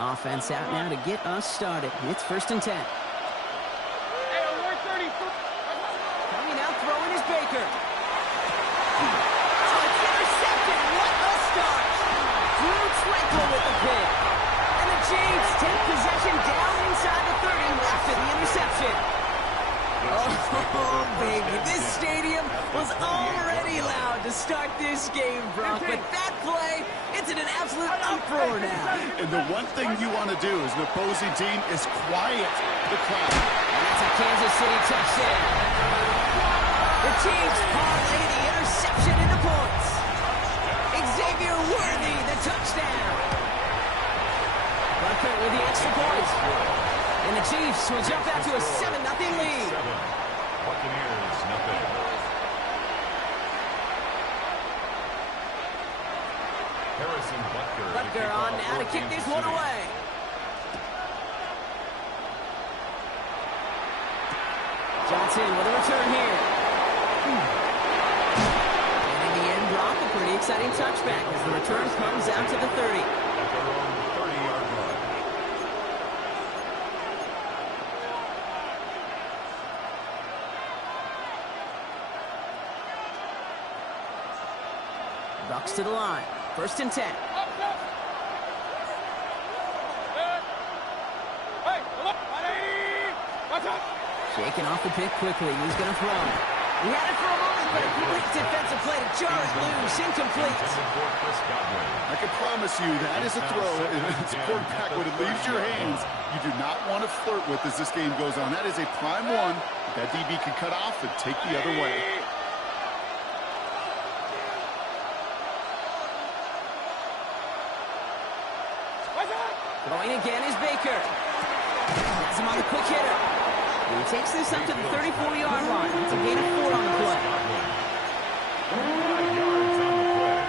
Offense out now to get us started. It's 1st and 10. Coming out throwing is Baker. Oh, it's intercepted. What a start. Drew Tranquil with the pick. And the Chiefs take possession down inside the 30 after the interception. Oh, baby, this stadium was already loud to start this game, Brock, but that play, it's in an absolute uproar now. And the one thing you want to do as an opposing team is quiet the crowd. And that's a Kansas City touchdown. The Chiefs parlay the interception into points. Xavier Worthy, the touchdown. Bucket with the extra points. And the Chiefs will jump out to a 7-0 lead. Buccaneers, nothing. Harrison Butker on now to kick this one away. Johnson with a return here. And in the end, Brock, a pretty exciting touchback as the return comes out to the 30. At their own 30-yard line. Bucks to the line. 1st and 10. Shaking off the pick quickly. He's going to throw. He had it for a moment, but a great defensive play to jar it loose. Incomplete. I can promise you that is a throw, and it's a quarterback when it leaves your hands, you do not want to flirt with as this game goes on. That is a prime one that DB can cut off and take the other way. Throwing again is Baker. Has him on the quick hitter. And he takes this up to the 34-yard line. It's a gain of 4 on the play. 5 yards on the play.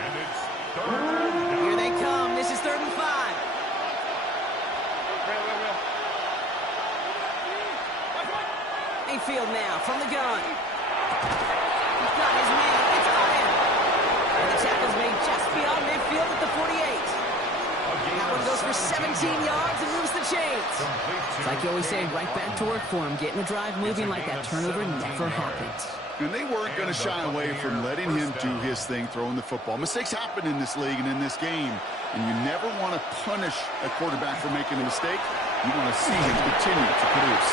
And it's 3rd down. Here they come. This is 3rd and 5. Mayfield now from the gun. He's got his man. It's on him. And the tackle's made just beyond midfield at the 48. That one goes for 17 yards and moves the chains. It's like you always say, right back to work for him. Getting the drive moving like that turnover never happened. And they weren't going to shy away from letting him do his thing, throwing the football. Mistakes happen in this league and in this game, and you never want to punish a quarterback for making a mistake. You want to see him continue to produce.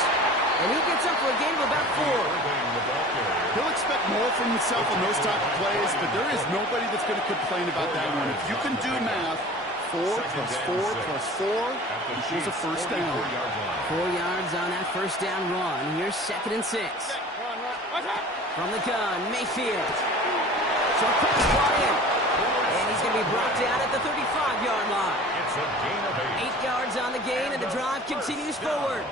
And he gets up for a gain of about 4. He'll expect more from himself in those type of plays, but there is nobody that's going to complain about that one. If you can do math, 4 plus 4 plus 4 equals a 1st down. 4 yards on that 1st down run. Here's 2nd and 6. From the gun, Mayfield. Short pass brought in. And he's going to be brought down at the 35-yard line. It's a gain of 8 yards on the gain, and the drive continues forward.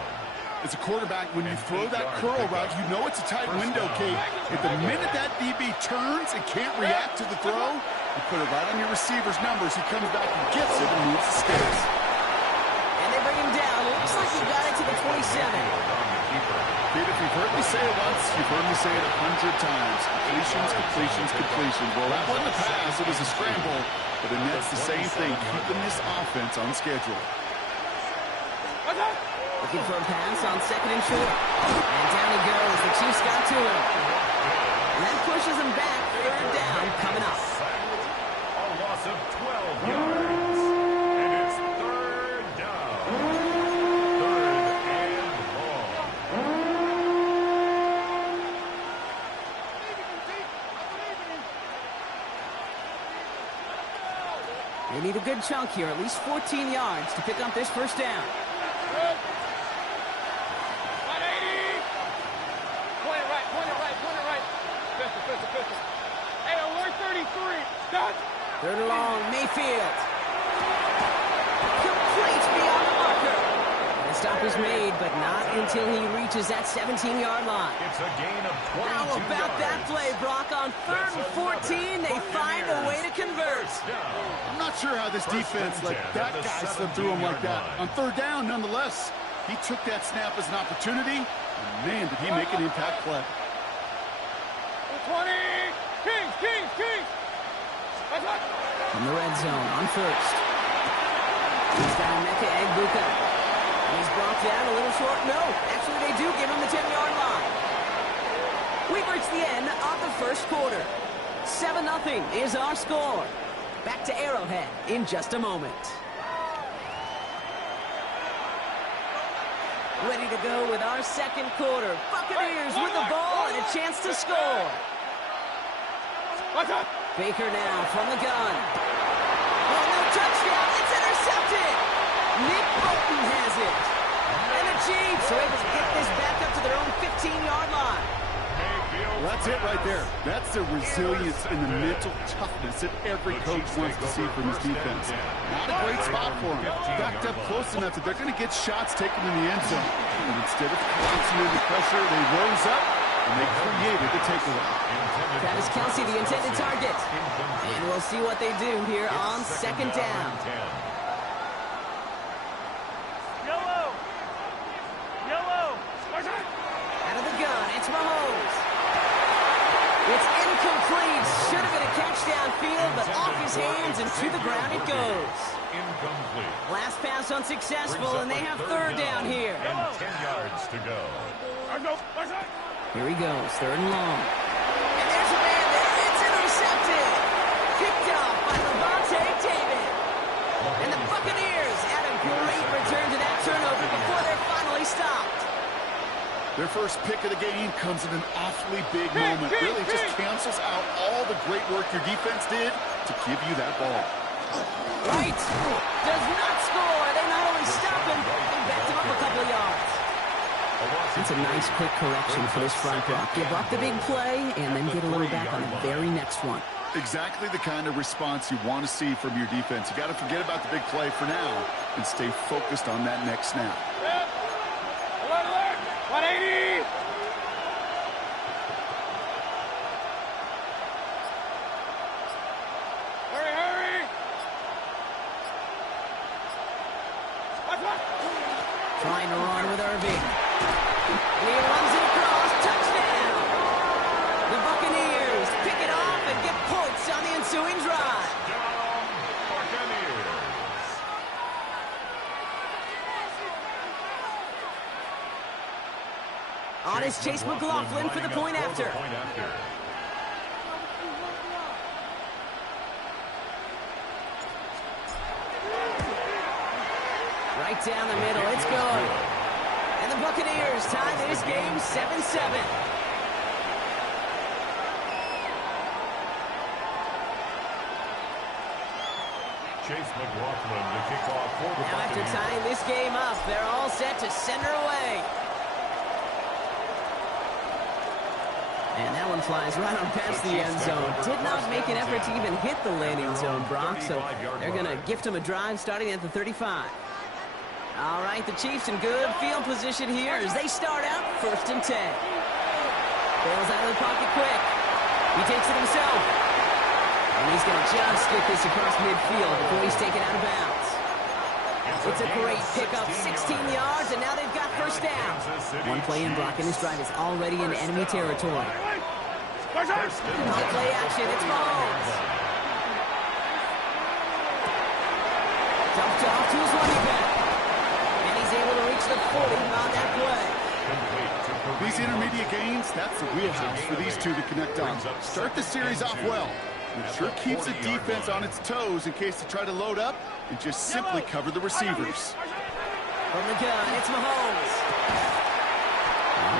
As a quarterback, when you throw that curl route, you know it's a tight window, Kate. At the minute that DB turns and can't react to the throw, you put it right on your receiver's numbers. He comes back and gets it and moves the sticks. And they bring him down. Looks like he got it to the 27. Kate, if you've heard me say it once, you've heard me say it 100 times. Completions, completions, completions. Well, that wasn't a pass. It was a scramble. But the Nets, the same thing, keeping this offense on schedule. Looking for a pass on 2nd and short. And down he goes. The Chiefs got to him. And that pushes him back. 3rd down coming up. A loss of 12 yards. And it's 3rd down. 3rd and long. They need a good chunk here. At least 14 yards to pick up this 1st down. Third and long, Mayfield. Complete beyond the marker. And the stop is made, but not until he reaches that 17-yard line. It's a gain of 22 How about yards. that play, Brock? On 3rd and 14, they find a way to convert. I'm not sure how this defense let that guy slip through him like that. On 3rd down, nonetheless, he took that snap as an opportunity, and man, did he make an impact play. 20! Kings! From the red zone on 1st. He's got a He's brought down a little short. No, actually they do give him the 10-yard line. We've reached the end of the first quarter. 7-0 is our score. Back to Arrowhead in just a moment. Ready to go with our second quarter. Buccaneers with the ball and a chance to score. Baker now from the gun. Oh, no touchdown. It's intercepted. Nick Bolton has it. And the Chiefs are able to get this back up to their own 15-yard line. Well, that's it right there. That's the resilience and the mental toughness that every coach wants to see from his defense. Not a great spot for him. Backed up close enough that they're going to get shots taken in the end zone. And instead of collapsing under pressure, they rose up and they created the takeaway. Travis Kelce, the intended target. And we'll see what they do here on second down. Yellow. Out of the gun, it's Mahomes. It's incomplete. Should have been a catch downfield, but off his hands and to the ground it goes. Incomplete. Last pass unsuccessful, and they have third down here. And 10 yards to go. Here he goes, third and long. And there's a man there. It's intercepted. Picked off by Levante David. And the Buccaneers had a great return to that turnover before they're finally stopped. Their first pick of the game comes at an awfully big moment. Really just cancels out all the great work your defense did to give you that ball. Right. Does not score. They not only stop him, they backed him up a couple of yards. It's a nice quick correction for this front block. Give up the big play and then get a little back on the very next one. Exactly the kind of response you want to see from your defense. You got to forget about the big play for now and stay focused on that next snap. 180. Hurry. Trying to run with Irving. And he runs it across. Touchdown. The Buccaneers pick it off and get points on the ensuing drive. On is Chase McLaughlin for the point after. Right down the middle, it's good. And the Buccaneers tie this game 7-7. Chase McLaughlin to kick off for the Now after Buccaneers. tying this game up, they're all set to send her away. And that one flies right on past the end zone. Did not make an effort to even hit the landing zone, Brock, so they're going to gift him a drive starting at the 35. All right, the Chiefs in good field position here as they start out 1st and 10. Bails out of the pocket quick. He takes it himself. And he's going to just get this across midfield before he's taken out of bounds. It's a great pickup, 16 yards, and now they've got first down. One play in, Brock, and this drive is already in enemy territory. Play action, it's Mahomes. Dumped off to his running back. And he's able to reach the 40 on that play. These intermediate gains, that's the wheelhouse for these two to connect on. Start the series off well. It sure keeps the defense on its toes in case they try to load up and just simply cover the receivers. From the gun, it's Mahomes.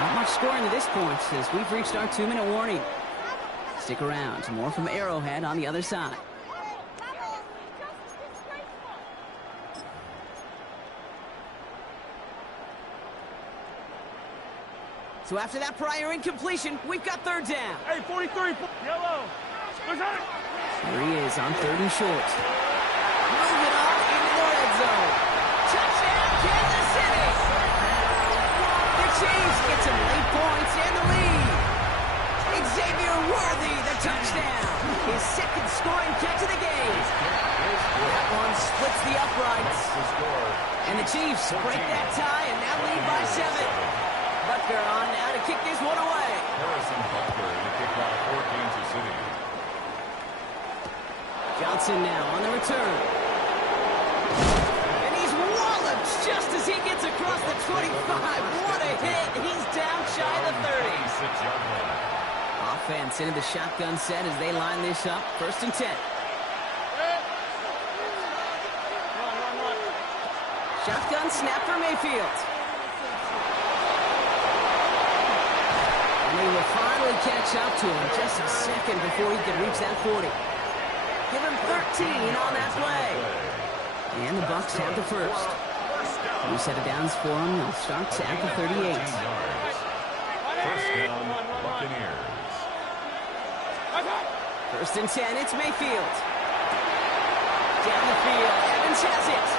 Not much scoring to this point as we've reached our 2-minute warning. Stick around. More from Arrowhead on the other side. So after that prior incompletion, we've got third down. Hey, 43. Yellow. Here he is on 3rd and short. Moving on into the red zone. Touchdown, Kansas City! The Chiefs get some late points and the lead. Xavier Worthy, the touchdown. His second scoring catch of the game. That one splits the uprights. And the Chiefs break that tie and now lead by 7. Butker on now to kick this one away. Harrison Butker to kick off for Kansas City. Johnson now on the return. And he's just as he gets across the 25. What a hit. He's down shy of the 30. 26-yard line. Offense into the shotgun set as they line this up. 1st and 10. Shotgun snap for Mayfield. And he will finally catch up to him just a second before he can reach that 40. Give him 13 on that play. And the Bucs have the first. New set of downs for him. They'll start at the 38. First down, Buccaneers. 1st and 10, it's Mayfield. Down the field, Evans has it.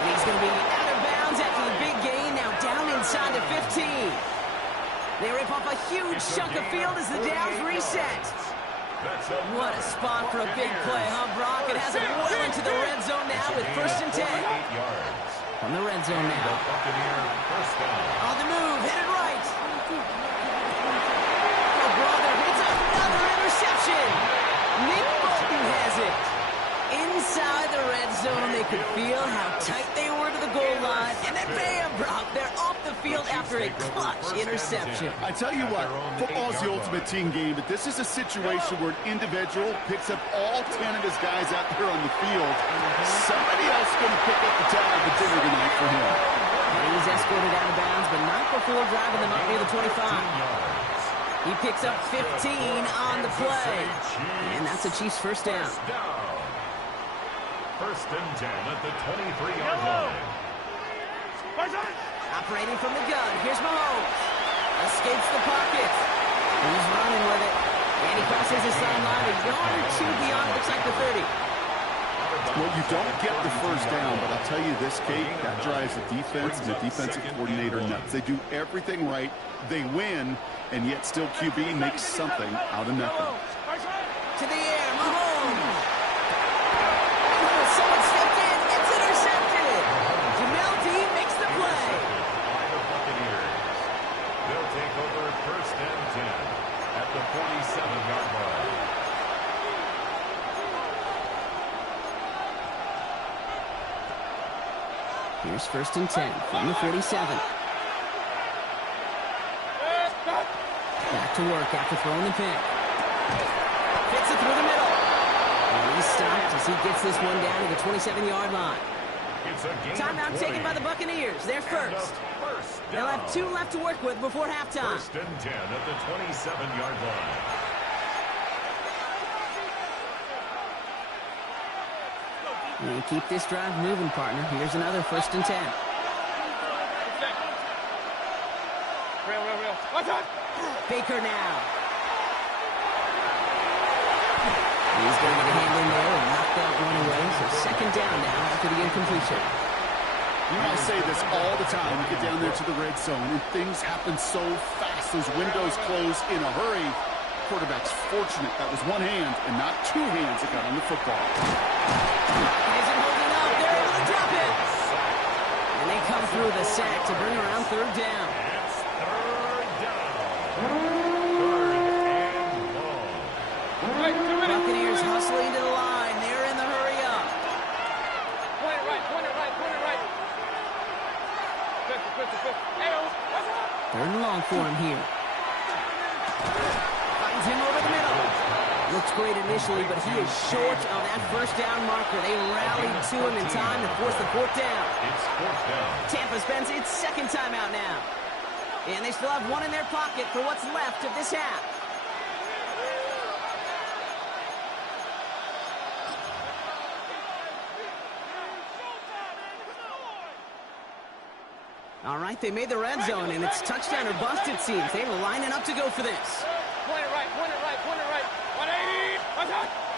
And he's going to be out of bounds after the big gain, now down inside the 15. They rip off a huge chunk of field as the downs reset. What a spot for a big play, huh, Brock? It has it well into the red zone now with 1st and 10. From the red zone now. On the move, headed right. Oh, brother, it's another interception. Nick Bolton has it. Inside the red zone, they could feel how tight they were to the goal line. And then bam, Brock, they're off the field after a clutch interception. I tell you what, football's the ultimate team game, but this is a situation where an individual picks up all 10 of his guys out there on the field. Somebody else is going to pick up the tab at dinner tonight for him. He's escorted out of bounds, but not before driving them up near the 25. He picks up 15 on the play. And that's a Chiefs first down. 1st and 10 at the 23-yard line. Operating from the gun. Here's Mahomes. Escapes the pocket. He's running with it. And he crosses the sideline a yard or two beyond, looks like the 30. Well, you don't get the first down, but I'll tell you this, Kate, that drives the defense and the defensive coordinator nuts. They do everything right. They win, and yet still QB makes something out of nothing. To the air, Mahomes. Someone stepped in. It's intercepted. Jamel Dean makes the play. By the Buccaneers. They'll take over 1st and 10 at the 47-yard line. Here's 1st and 10 from the 47. Back to work after throwing the pick. Fits it through the middle. And he's stopped as he gets this one down to the 27-yard line. Timeout taken by the Buccaneers. They're first. They'll have 2 left to work with before halftime. 1st and 10 at the 27-yard line. And keep this drive moving, partner. Here's another 1st and 10. Baker now. He's going to get a hand in there and knock that one away. So 2nd down now after the incompletion. You know, I say this all the time. You get down there to the red zone, and things happen so fast. Those windows close in a hurry. Quarterback's fortunate that was one hand and not 2 hands that got on the football. Isn't holding up. They're able to drop it. And they come through the sack to bring around 3rd down. It's 3rd down. 3rd and long. Buccaneers hustling to the line. They're in the hurry up. Point it right. 3rd and long for him here. Finds him over the middle. Looks great initially, but he is short of that 1st down marker. They rallied to him in time to force the 4th down. It's 4th down. Tampa spends its 2nd timeout now. And they still have 1 in their pocket for what's left of this half. All right, they made the red zone, and it's touchdown or bust, it seems. They were lining up to go for this. Point it right. 180.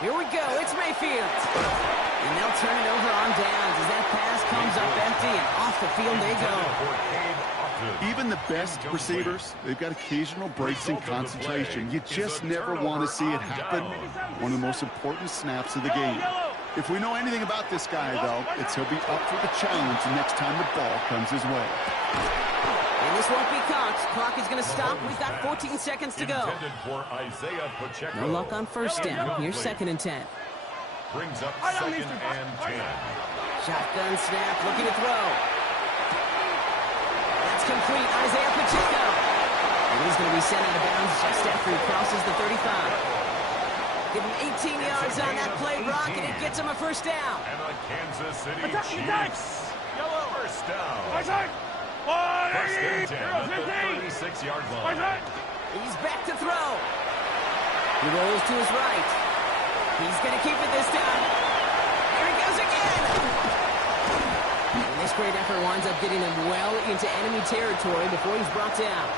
Here we go. It's Mayfield. And they'll turn it over on downs as that pass comes up empty, and off the field they go. Even the best receivers, they've got occasional breaks in concentration. You just never want to see it happen. One of the most important snaps of the game. If we know anything about this guy, though, it's he'll be up for the challenge the next time the ball comes his way. And this won't be caught. Clock is going to stop. We've got 14 seconds to go. No luck on 1st down. Here's 2nd and 10. Brings up 2nd and 10. Shotgun snap, looking to throw. That's complete. Isaiah Pacheco. And he's going to be sent out of bounds just after he crosses the 35. Give him 18 yards on that play, Brock, and it gets him a first down. And the Kansas City Chiefs. First down. First and 10 at the 36-yard line. He's back to throw. He rolls to his right. He's going to keep it this time. There he goes again. And this great effort winds up getting him well into enemy territory before he's brought down.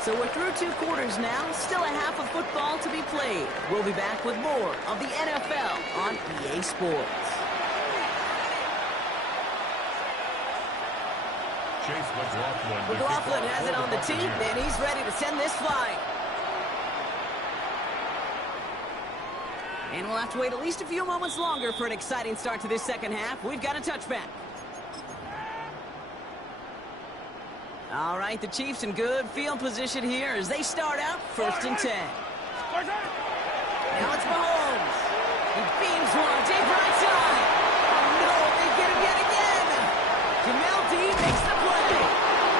So we're through 2 quarters now. Still a half of football to be played. We'll be back with more of the NFL on EA Sports. Chase McLaughlin. McLaughlin has it on the tee, and he's ready to send this flying. And we'll have to wait at least a few moments longer for an exciting start to this second half. We've got a touchback. All right, the Chiefs in good field position here as they start out 1st and 10. Now it's Mahomes. He beams one deep right side. Oh, no, they get him yet again. Jamel D makes the play.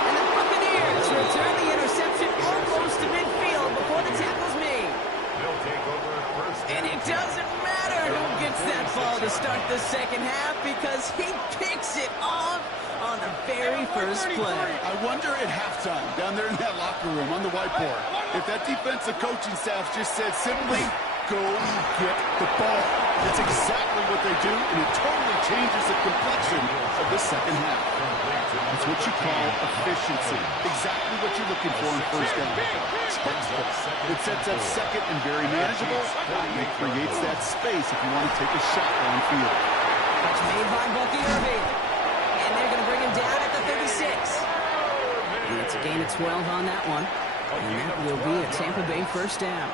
And the Buccaneers return the interception almost to midfield before the tackle's made. They'll take over first. And it doesn't matter who gets that ball to start the second half because he picks it off on the very first play. I wonder at halftime, down there in that locker room on the whiteboard, if that defensive coaching staff just said simply, go get the ball. That's exactly what they do, and it totally changes the complexion of the second half. That's what you call efficiency. Exactly what you're looking for in first down. It sets up second and very manageable, and it creates that space if you want to take a shot downfield. Catch made by Bucky Irving. And they're going to bring him down at the 36. And it's a gain of 12 on that one. And that will be a Tampa Bay first down.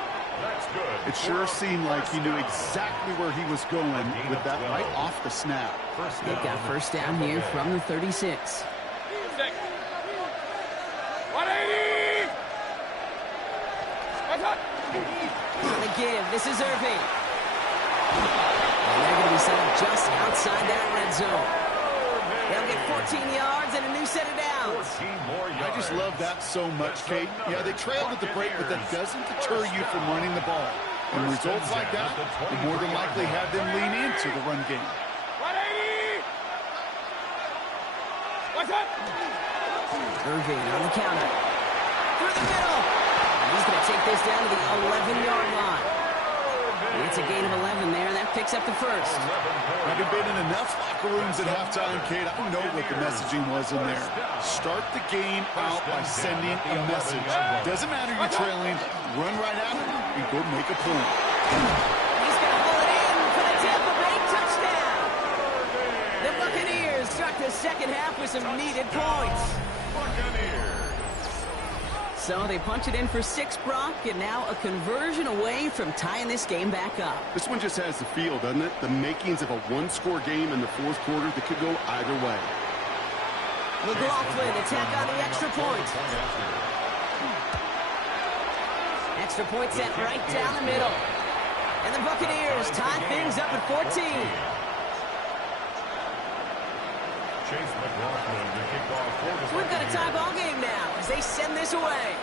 It sure seemed like he knew exactly where he was going with that right off the snap. They've got first down here from the 36. 180! On the give, this is Irving. And they're going to be set up just outside that red zone. They'll get 14 yards and a new set of downs. I just love that so much, Kate. Yeah, they trailed at the break, but that doesn't deter you from running the ball. And results like that will more than likely have them lean into the run game. 180! What's up? Irving on the counter. Through the middle. And he's going to take this down to the 11-yard line. And it's a gain of 11 there. That picks up the first. Having been in enough locker rooms at halftime, Kate, I know what the messaging was in there. Start the game out by sending a message. Doesn't matter you're trailing, run right at it and go make a point. He's going to pull it in for the Tampa Bay touchdown. The Buccaneers start the second half with some needed points. So they punch it in for 6, Brock, and now a conversion away from tying this game back up. This one just has the feel, doesn't it? The makings of a one-score game in the fourth quarter that could go either way. McLaughlin attack on the extra point. Extra point set right down the middle. And the Buccaneers tie things up at 14. Chase McLaughlin to kick off for the So we've got a tie ball game now as they send this away.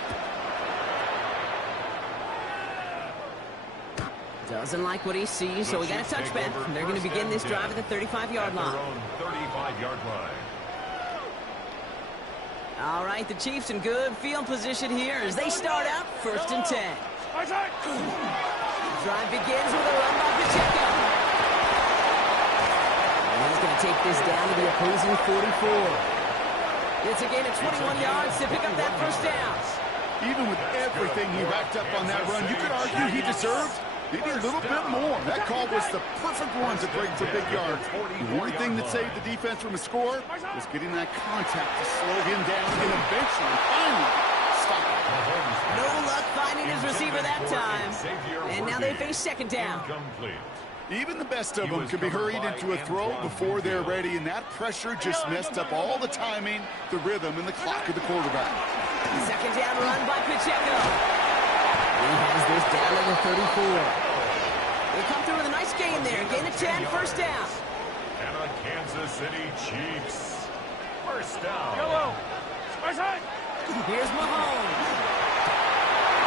Doesn't like what he sees, so we got a touchback. They're going to begin this drive at the 35-yard line. 35-yard line. All right, the Chiefs in good field position here as they start out 1st and 10. Drive begins with a run by Pacheco. And he's going to take this down to the opposing 44. It's a gain of 21 yards to pick up that first down. Even with everything he racked up on that run, you could argue he deserved maybe a little bit more. That call was the perfect one to break for big yards. The only thing that saved the defense from a score was getting that contact to slow him down and eventually, finally, stop him. No luck finding his receiver that time. And now they face second down. Even the best of them can be hurried into a throw before they're ready, and that pressure just messed up all the timing, the rhythm, and the clock of the quarterback. Second down run by Pacheco. He has this down to the 34. They come through with a nice gain there. Gain of 10, first down. And a Kansas City Chiefs. First down. Yellow. My side. Here's Mahomes.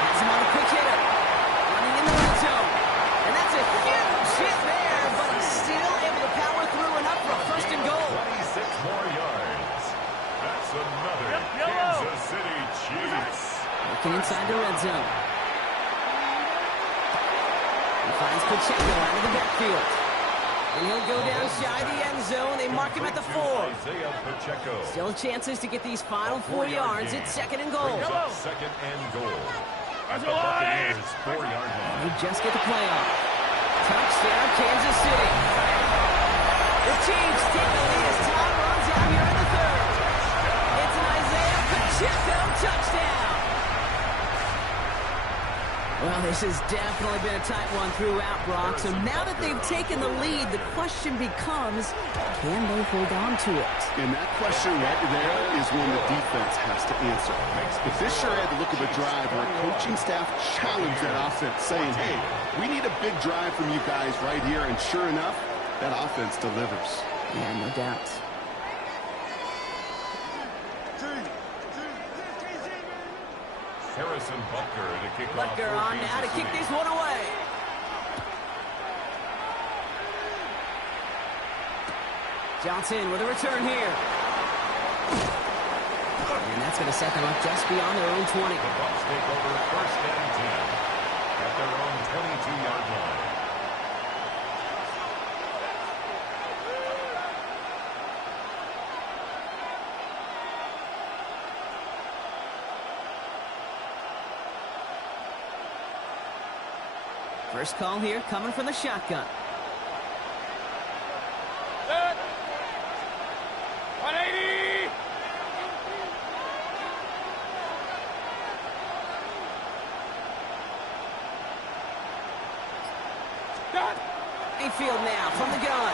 Has him on a quick hitter. Running in the red zone. And that's a huge hit there, but he's still able to power through enough for a first and goal. 26 more yards. That's another Kansas City Chiefs. Looking inside the red zone. He finds Pacheco out of the backfield. And he'll go down shy the end zone. They mark him at the 4. Isaiah Pacheco. Still chances to get these final 4 yards. It's second and goal. Brings up second and goal. At the Buccaneers' 4-yard line. They just get the play off. Touchdown, Kansas City. The Chiefs take the lead as time runs out here in the third. It's an Isaiah Pacheco touchdown. Well, this has definitely been a tight one throughout, Brock. So now that they've taken the lead, the question becomes, can they hold on to it? And that question right there is one the defense has to answer. But this sure had the look of a drive where a coaching staff challenged that offense, saying, hey, we need a big drive from you guys right here. And sure enough, that offense delivers. Yeah, no doubt. Harrison Butker to kick off. Butker on now to kick this one away. Johnson with a return here. And that's going to set them up just beyond their own 20. The Bucs take over first and 10 at their own 22-yard line. First call here coming from the shotgun. Set. 180. Done. Mayfield now from the gun.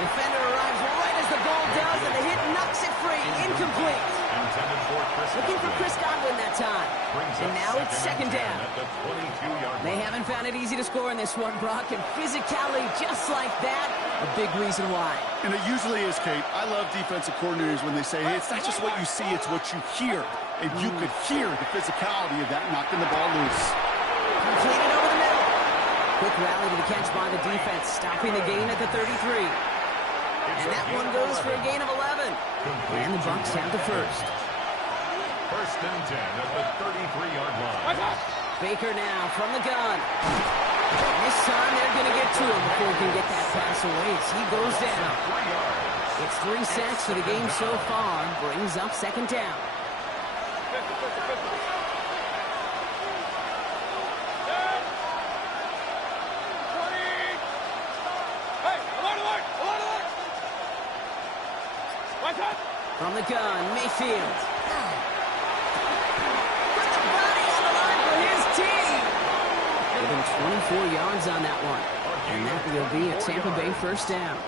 Defender arrives right as the ball does, and the hit knocks it free. Incomplete. Intended for Chris Looking for Godwin. Chris Godwin that time. Brings And up now it's second 10 down. at the 22-yard They line. haven't found it easy to score in this one, Brock, and physicality just like that, a big reason why. And it usually is, Kate. I love defensive coordinators when they say, hey, it's not just what you see, it's what you hear. And you could hear the physicality of that knocking the ball loose. Completed over the middle. Quick rally to the catch by the defense, stopping the gain at the 33. And that one goes for a gain of 11. And the Bucs have the first. First and 10 at the 33-yard line. Baker now from the gun. This time they're going to get to him before he can get that pass away as he goes down. 3 yards. It's 3 sacks for the game so far. Brings up second down. From the gun, Mayfield. Put the body on the line for his team. Give him 24 yards on that one. And that will be a Tampa Bay first down.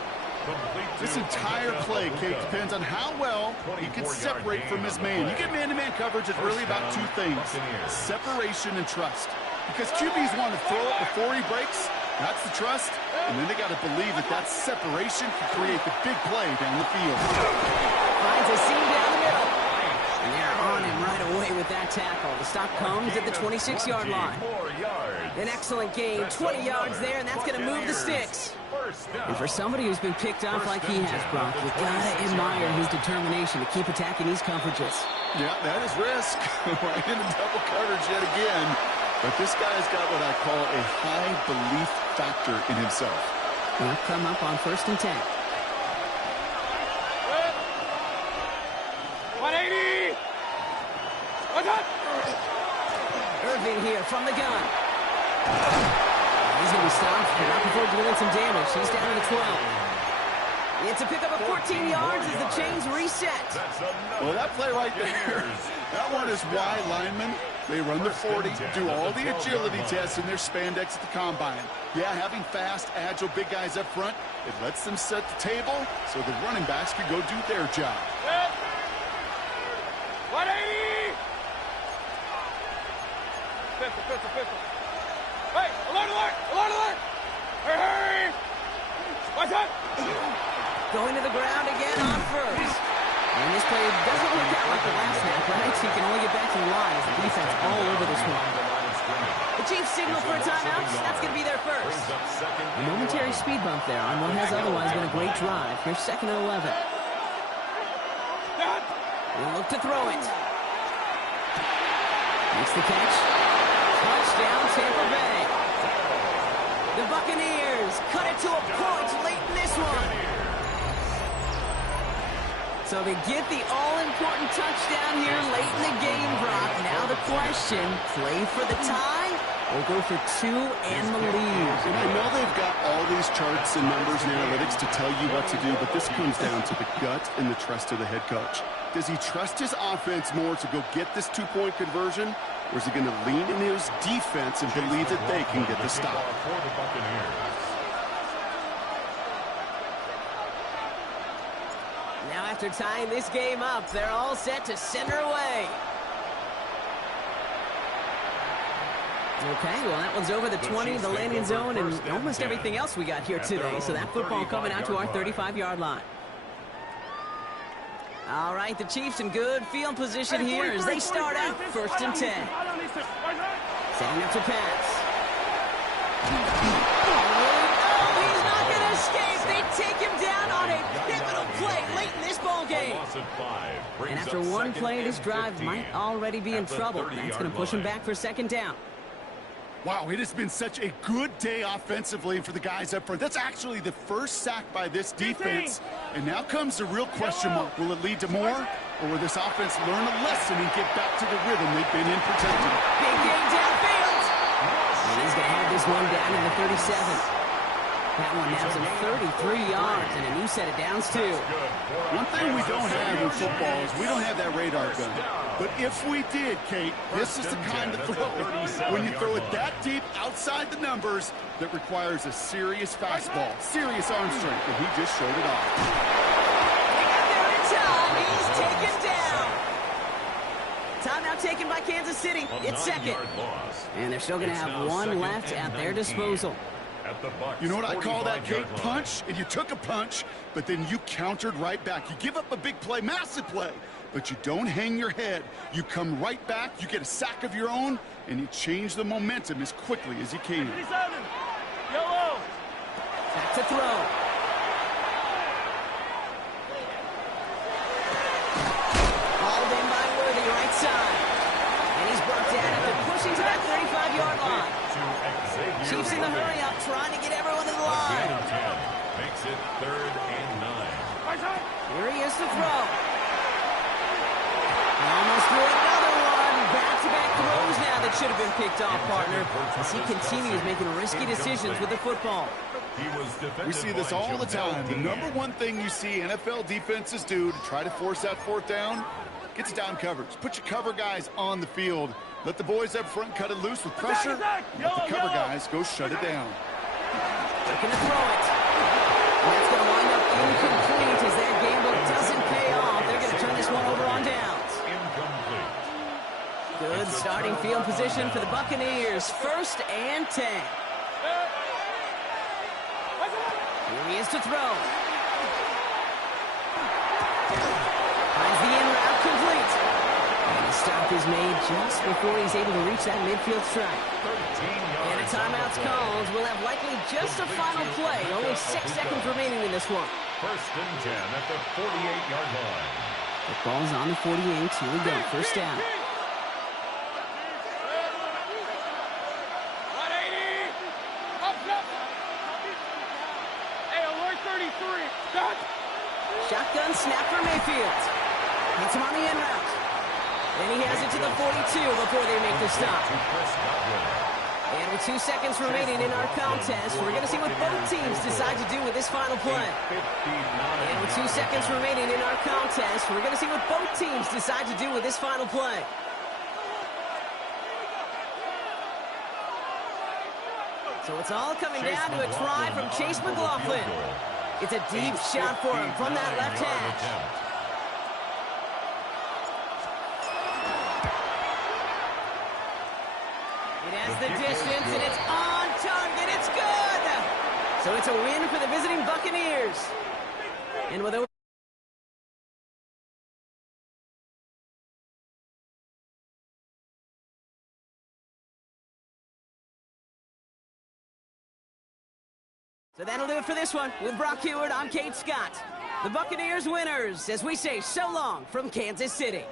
This entire play, Kate, depends on how well he can separate from his man. You get man-to-man coverage, it's really about two things, separation and trust. Because QBs want to throw it before he breaks, that's the trust, and then they got to believe that that separation can create the big play down the field. Finds a seam down the middle. And they're on him right away with that tackle. The stop comes at the 26-yard line. An excellent gain, 20 yards there, and that's going to move the sticks. And for somebody who's been picked off like he has, Brock, you gotta admire his determination to keep attacking these coverages. Yeah, that is risk. Right into double coverage yet again. But this guy's got what I call a high belief factor in himself. They'll come up on first and 10. 180. What's up? Irving here from the gun. He's going to be stopped, but not before doing some damage. He's down to the 12. It's a pickup of 14 yards as the chains reset. Well, that play right there, that one is why linemen, they run the 40, do all the agility tests in their spandex at the combine. Yeah, having fast, agile, big guys up front, it lets them set the table so the running backs can go do their job. 180. 50. Pistol. Hey, alert, alert, alert, alert! Hey! Watch out! Going to the ground again on first. And this play doesn't work out like the last snap, right? So you can only get back to the line as the defense all over this one. The Chiefs signal for a timeout. That's going to be their first. A momentary speed bump there on what has otherwise been a great drive. Here's 2nd and 11. We'll look to throw it. Makes the catch. Touchdown, Tampa Bay. The Buccaneers cut it to a point late in this one. So they get the all-important touchdown here late in the game, Brock. Now the question, play for the tie or go for 2 and the lead? And I know they've got all these charts and numbers and analytics to tell you what to do, but this comes down to the gut and the trust of the head coach. Does he trust his offense more to go get this 2-point conversion, or is he going to lean in his defense and believe that they can get the stop? Now after tying this game up, they're all set to send her away. Okay, well, that one's over the 20, the landing zone, and almost everything else we got here today. So that football coming out to our 35-yard line. All right, the Chiefs in good field position here as they start out 1st and 10. Setting up to pass. Oh, he's not going to escape. They take him down on a pivotal play late in this ball game. And after one play, this drive might already be in trouble. That's going to push him back for 2nd down. Wow, it has been such a good day offensively for the guys up front. That's actually the first sack by this defense. And now comes the real question mark. Will it lead to more? Or will this offense learn a lesson and get back to the rhythm they've been in protecting? Big game downfield. And he's going to have this one down in the 37. That one nabs him 33 yards and a new set of downs, too. One thing we don't have in football is we don't have that radar gun. But if we did, Kate, this is the kind of throw, when you throw it that deep outside the numbers, that requires a serious fastball, serious arm strength, and he just showed it off. They got there in time. He's taken down. Timeout taken by Kansas City. It's 2nd. And they're still going to have one left at their disposal. You know what I call that, Kate? Punch, and you took a punch, but then you countered right back. You give up a big play, massive play, but you don't hang your head. You come right back, you get a sack of your own, and you change the momentum as quickly as you can. Yellow. Back to throw. Hauled in by Worthy, right side. And he's brought down after pushing to that 35-yard line. Chiefs in the hurry up, trying to get everyone in the line. Makes it 3rd and 9. Here he is to throw. Almost threw another one. Back-to-back throws now that should have been picked off, partner, as he continues making risky decisions with the football. We see this all the time. The number one thing you see NFL defenses do to try to force that 4th down, gets down coverage. Put your cover guys on the field. Let the boys up front cut it loose with pressure. Let the cover guys go shut it down. Looking to throw it. And that's going to wind up incomplete as that gamble doesn't pay off. They're going to turn this one over on downs. Incomplete. Good starting field position for the Buccaneers. 1st and 10. Here he is to throw. Finds the in route complete. And the stop is made just before he's able to reach that midfield strike. And a timeout's called. We'll have likely just a final play. Only 6 seconds remaining in this one. 1st and 10 at the 48-yard line. The ball's on the 48. Here we go. 1st down. 180. Up. Hey, alert 33. Done. Shotgun snap for Mayfield. Hits him on the in route. And he has it to the 42 before they make the stop. And with 2 seconds remaining in our contest, we're going to see what both teams decide to do with this final play. And with 2 seconds remaining in our contest, we're going to see what both teams decide to do with this final play. So it's all coming down to a try from Chase McLaughlin. It's a deep shot for him from that left hash. It has the distance, and it's on target. It's good! So it's a win for the visiting Buccaneers. And with over So that'll do it for this one. With Brock Heward, I'm Kate Scott. The Buccaneers winners, as we say so long from Kansas City.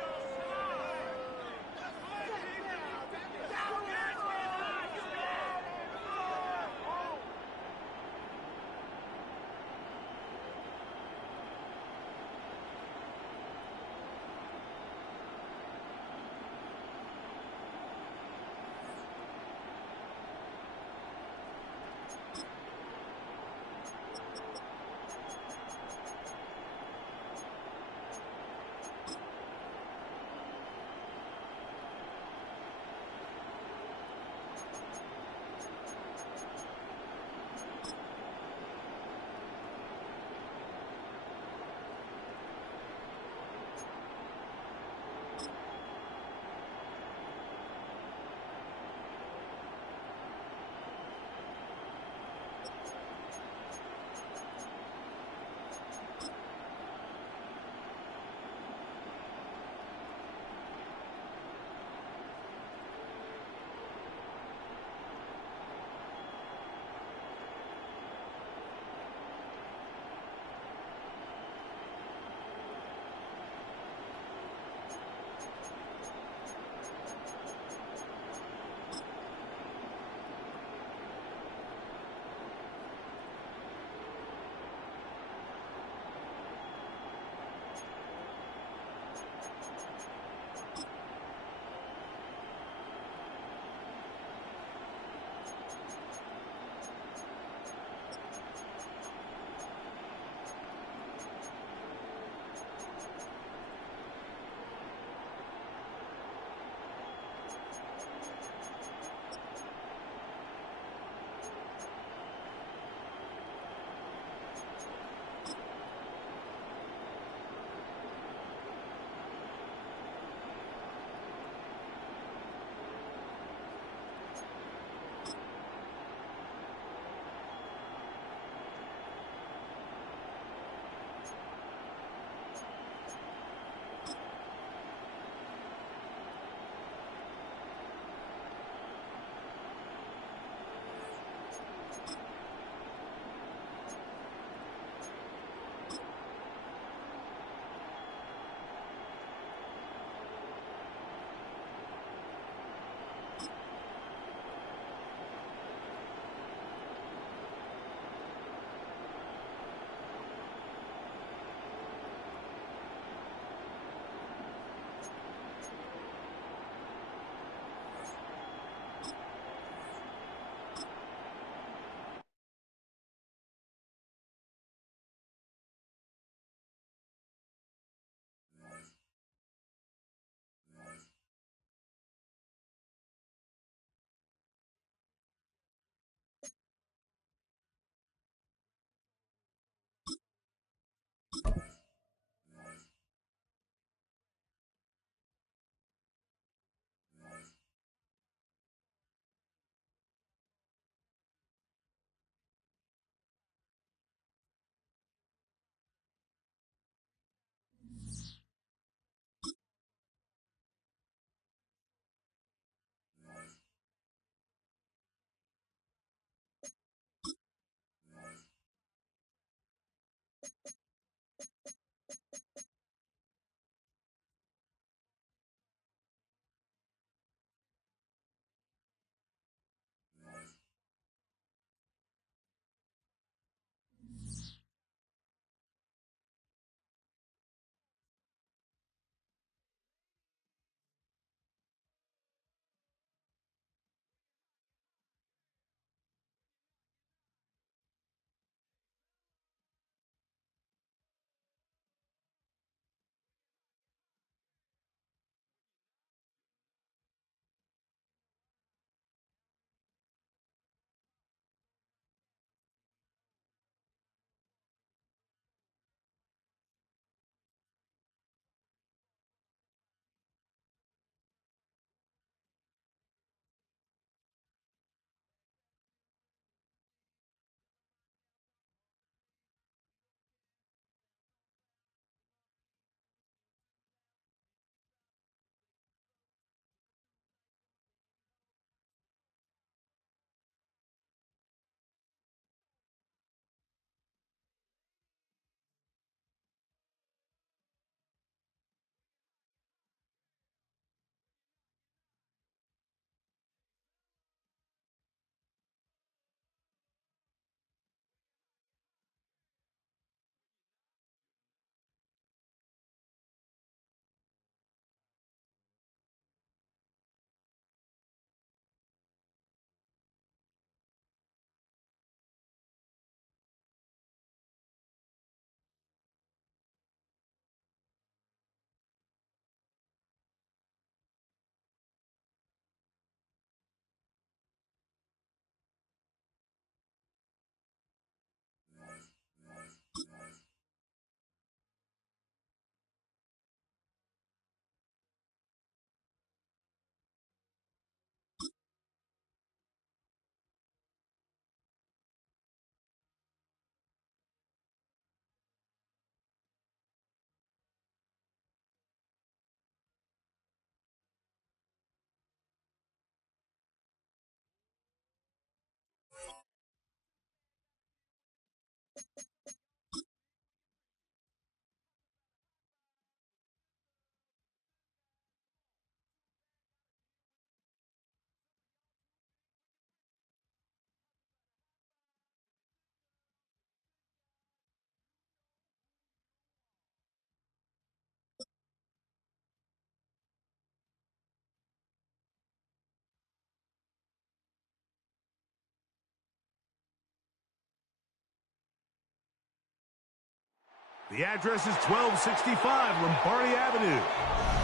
The address is 1265 Lombardi Avenue.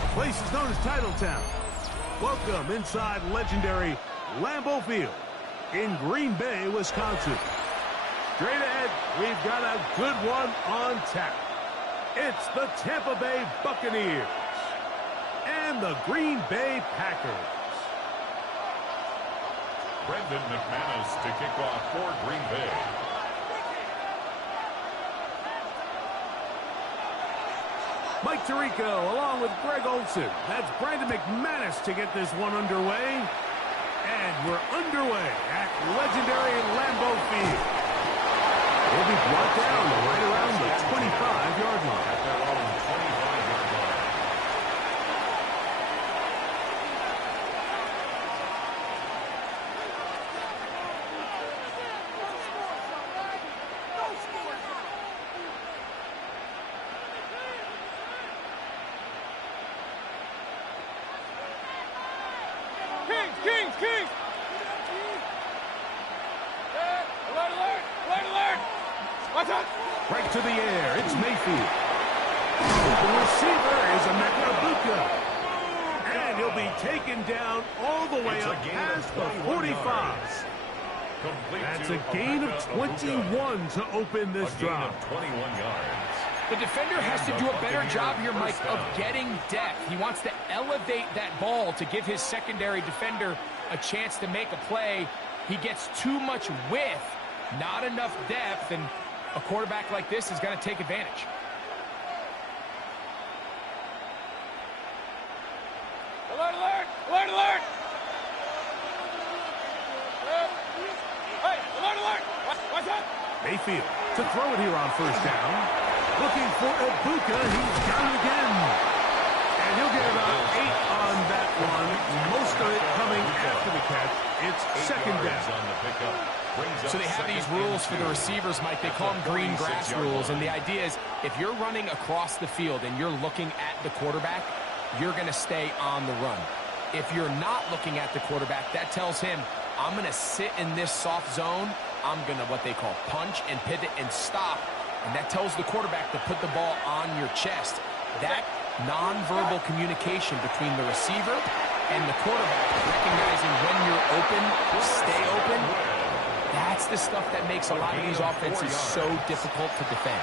The place is known as Titletown. Welcome inside legendary Lambeau Field in Green Bay, Wisconsin. Straight ahead, we've got a good one on tap. It's the Tampa Bay Buccaneers and the Green Bay Packers. Brendan McManus to kick off for Green Bay. Mike Tirico along with Greg Olson. That's Brandon McManus to get this one underway. And we're underway at legendary Lambeau Field. It'll be brought down right around the 25-yard line. At their own 25-yard line. Kings! Alert, alert! Alert, alert! Watch out! Right to the air. It's Mayfield. The receiver is Emeka. And he'll be taken down all the way up past the 45. That's a gain of 21 to open this drive. 21 yards. The defender has to do a better job here, Mike, of getting depth. He wants to elevate that ball to give his secondary defender a chance to make a play. He gets too much width, not enough depth, and a quarterback like this is going to take advantage. Alert, alert! Alert, alert! Hey, alert, alert! Watch out! Mayfield to throw it here on first down. Looking for Ibuka. He's got it again. And he'll get about 8 on that one. Most of it coming after the catch. It's second down. So they have these rules for the receivers, Mike. They call them green grass rules. And the idea is if you're running across the field and you're looking at the quarterback, you're going to stay on the run. If you're not looking at the quarterback, that tells him, I'm going to sit in this soft zone. I'm going to what they call punch and pivot and stop. And that tells the quarterback to put the ball on your chest. That nonverbal communication between the receiver and the quarterback, recognizing when you're open, stay open, that's the stuff that makes a lot of these offenses so difficult to defend.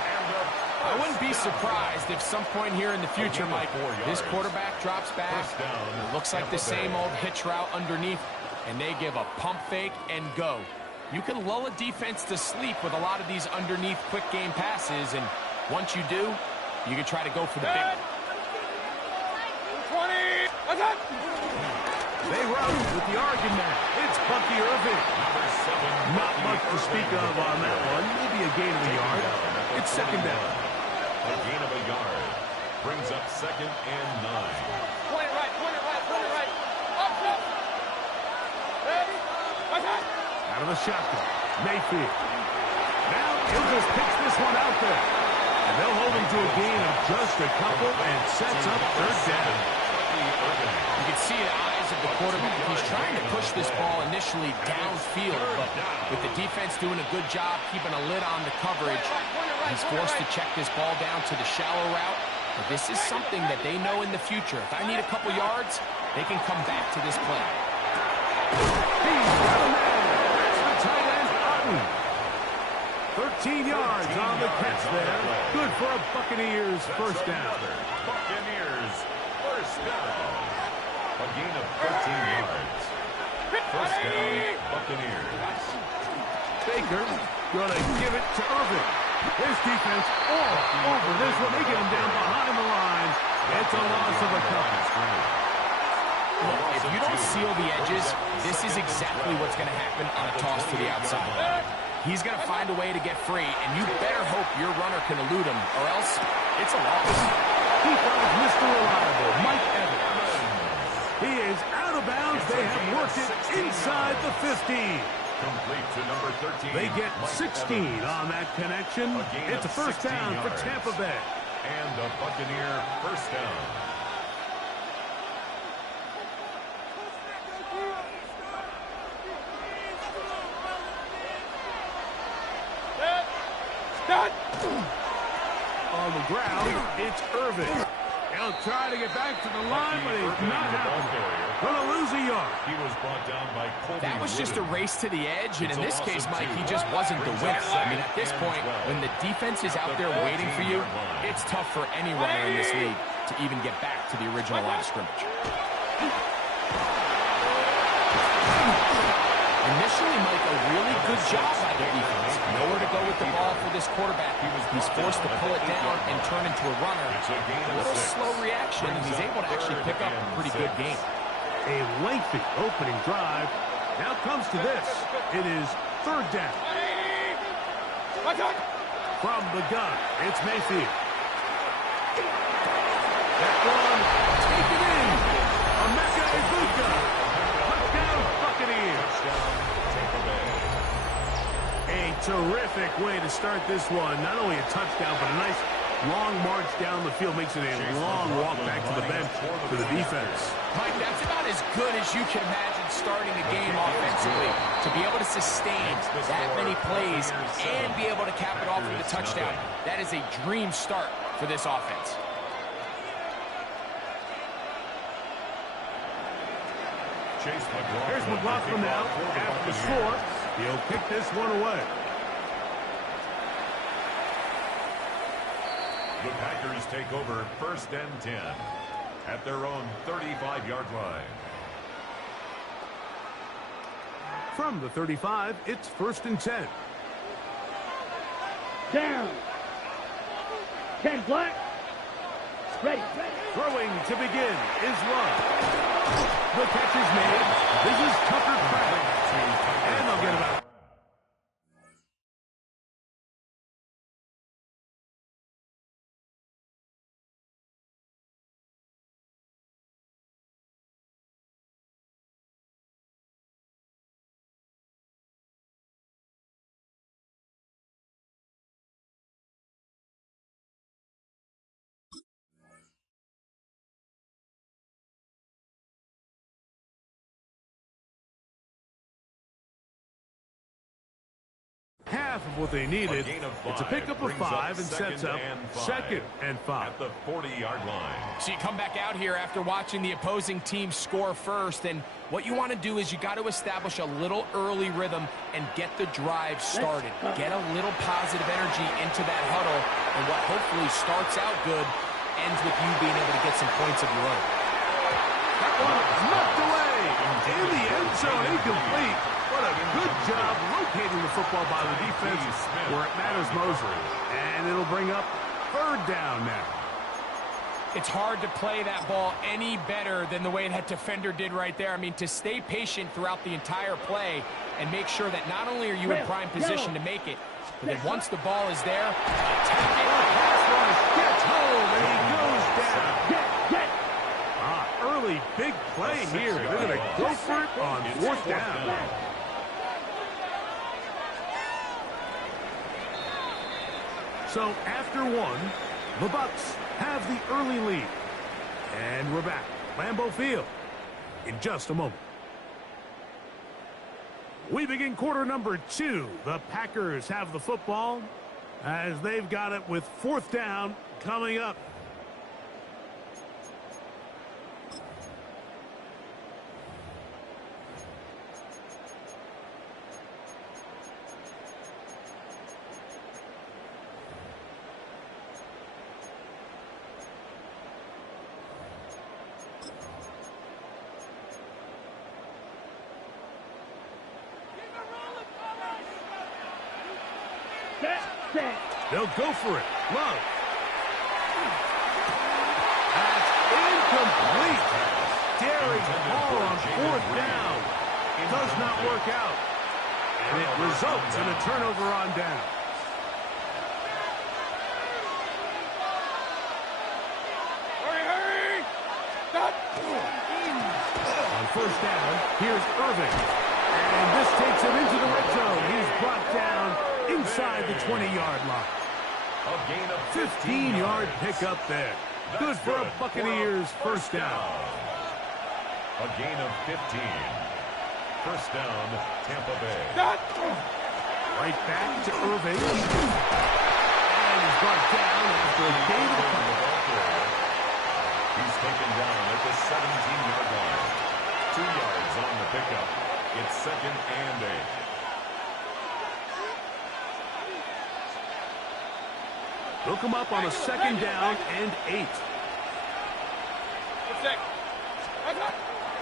I wouldn't be surprised if some point here in the future, Mike, this quarterback drops back, it looks like the same old hitch route underneath, and they give a pump fake and go. You can lull a defense to sleep with a lot of these underneath quick game passes, and once you do, you can try to go for the big one. 20! What's up? They run with the argument. It's Bucky Irving. Not much to speak of on that one. Maybe a gain of a yard. It's second down. A gain of a yard. Brings up 2nd and 9. Point it right, point it right, point it right. Up, up! Ready? What's up? Out of the shotgun. Mayfield. Now he'll just pitch this one out there. And they'll hold him to a gain of just a couple and sets up third down. You can see the eyes of the quarterback. He's trying to push this ball initially downfield, but with the defense doing a good job keeping a lid on the coverage, he's forced to check this ball down to the shallow route. But this is something that they know in the future. If I need a couple yards, they can come back to this play. He's got a man. That's the tight end, Otten. 13 yards on the catch there. Good for a Buccaneers first down. Buccaneers first down. A gain of 13 yards. First down, Buccaneers. Baker gonna give it to Irving. His defense all over this one. They get him down behind the line. It's a loss of a couple. If you don't seal the edges, this is exactly what's going to happen on a toss to the outside. He's going to find a way to get free, and you better hope your runner can elude him, or else it's a loss. He finds Mr. Reliable, Mike Evans. He is out of bounds. They have worked it inside the 15. Complete to number 13. They get Mike 16 Evans. on that connection. It's a first down for Tampa Bay. And the Buccaneer first down. Start. On the ground, it's Irvin. He'll try to get back to the line, but he's not happening. Gonna lose a yard. He was brought down by Colby That was just a Wooden. race to the edge, and in this It's a case, loss of Mike, two. he just wasn't the winner. I mean, at this And point, 12. when the defense is out there waiting for you, it's tough for any runner in this league to even get back to the original line of scrimmage. Initially, Mike, a really good job by the defense. Nowhere to go with the ball for this quarterback. He's forced to pull it down and turn into a runner. A little slow reaction, and he's able to actually pick up a pretty good game. A lengthy opening drive. Now comes to this. It is third down. From the gun, it's Mayfield. That one, taken in. Emeka Egbuka. Touchdown, Buccaneers. A terrific way to start this one. Not only a touchdown, but a nice long march down the field. Makes it a long walk back to the bench for the defense. Mike, that's about as good as you can imagine starting a game offensively. To be able to sustain that many plays and be able to cap it off with a touchdown, that is a dream start for this offense. Here's McLaughlin now after the score. He'll kick this one away. The Packers take over first and 10 at their own 35-yard line. From the 35, it's first and 10. Down. 10 black. Ready. Throwing to begin is Love. The catch is made. This is Tucker Craft. And they'll get about... half of what they needed. It's a pickup of 5 and sets up second and 5. At the 40-yard line. So you come back out here after watching the opposing team score first, and what you want to do is you got to establish a little early rhythm and get the drive started. Get a little positive energy into that huddle, and what hopefully starts out good ends with you being able to get some points of your own. That one knocked away. In the end zone, incomplete. What a good job locating the football by the defense where it matters mostly. And it'll bring up third down now. It's hard to play that ball any better than the way that defender did right there. I mean, to stay patient throughout the entire play and make sure that not only are you in prime position to make it, but then once the ball is there, attack it. Pass rush gets home, and he goes down. Early big play here. They're going to go for it on fourth down. So after one, the Bucs have the early lead. And we're back. Lambeau Field in just a moment. We begin quarter number 2. The Packers have the football as they've got it with fourth down coming up. They'll go for it. Love. That's incomplete. Daring ball on fourth down. It does not work out. And it results in a turnover on down. Hurry! Stop! On first down, here's Irving. And this takes him into the red zone. He's brought down inside the 20-yard line. A gain of 15-yard pickup there. Good for a Buccaneers first down. A gain of 15. First down, Tampa Bay. Stop! Right back to Irving. And he's brought down after a gain of He's taken down at the 17-yard line. 2 yards on the pickup. It's second and 8. Hook him up on a second down and 8.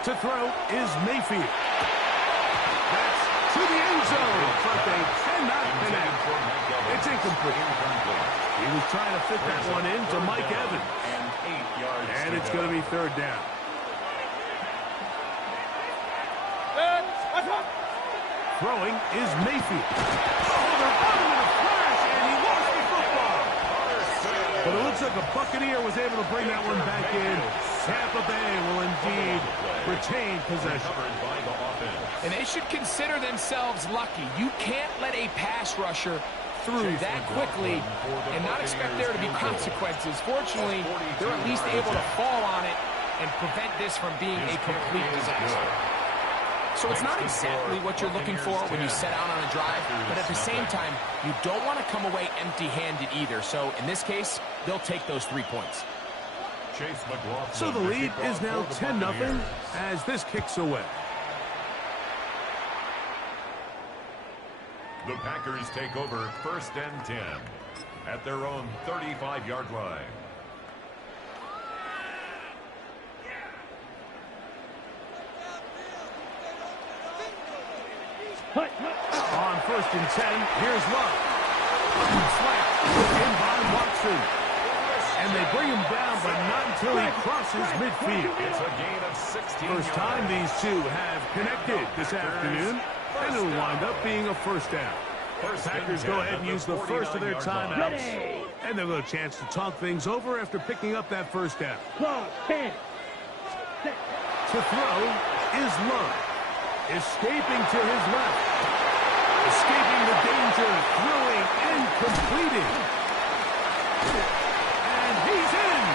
To throw is Mayfield. That's to the end zone, but they cannot connect. It's incomplete. He was trying to fit that one in to Mike Evans. And it's going to be third down. Throwing is Mayfield. Oh, they're on him in a flash, and he lost the football. But it looks like the Buccaneer was able to bring that one back in. Tampa Bay will indeed retain possession. And they should consider themselves lucky. You can't let a pass rusher through that quickly and not expect there to be consequences. Fortunately, they're at least able to fall on it and prevent this from being a complete disaster. So it's not exactly what you're looking for when you set out on a drive, but at the same time, you don't want to come away empty-handed either. So in this case, they'll take those 3 points. So the lead is now 10-0 as this kicks away. The Packers take over first and 10 at their own 35-yard line. On first and 10, here's Love. Slapped in by Watson. And they bring him down, but not until he crosses midfield. It's a gain of 16 First time these two have connected this afternoon, and it'll wind up being a first down. Packers go ahead and use the first of their timeouts, and they'll get a chance to talk things over after picking up that first down. To throw is Love. Escaping to his left. Escaping the danger, throwing and completing. And he's in.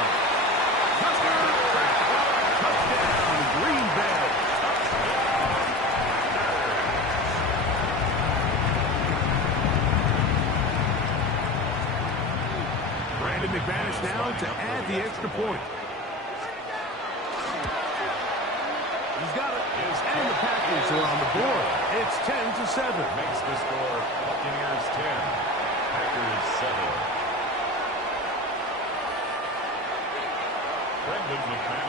Touchdown, Green Bay. Brandon McManus now to add the extra point. He's got it. And the Packers are on the board. It's 10-7. Makes the score Buccaneers 10, Packers 7.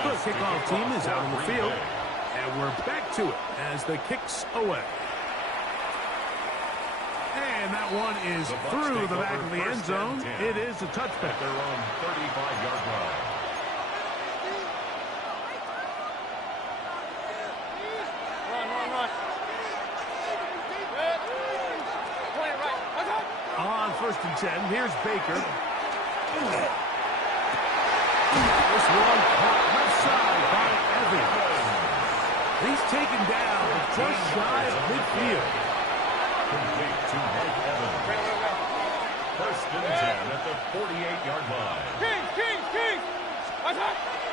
The kickoff team is out on the field. And we're back to it as the kicks away. And that one is through the back of the end zone. It is a touchback. Their own 35-yard line. On first and 10, here's Baker. This one caught left side by Evans. He's taken down just shy of midfield. Complete to Mike Evans. First and 10 at the 48-yard line. King!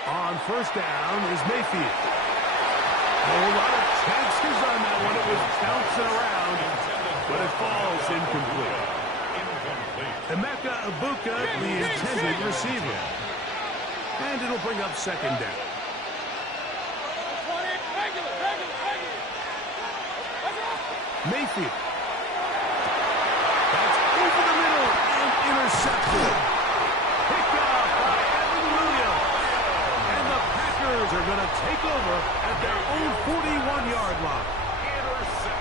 On first down is Mayfield. A whole lot of chances on that one. It was bouncing around, but it falls incomplete. Emeka Ibuka, the intended receiver. And it'll bring up second down. Mayfield. That's over the middle and intercepted. Picked off by Evan Williams. And the Packers are going to take over at their own 41-yard line.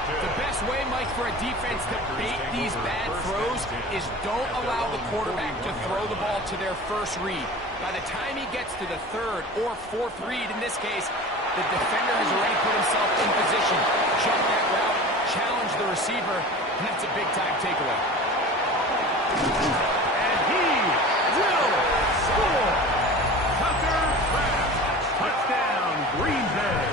The best way, Mike, for a defense to bait these bad throws is don't allow the quarterback to throw the ball to their first read. By the time he gets to the third or fourth read, in this case, the defender has already put himself in position. Check that route, challenge the receiver, and that's a big-time takeaway. And he will score. Tucker Kraft. Touchdown, Green Bay.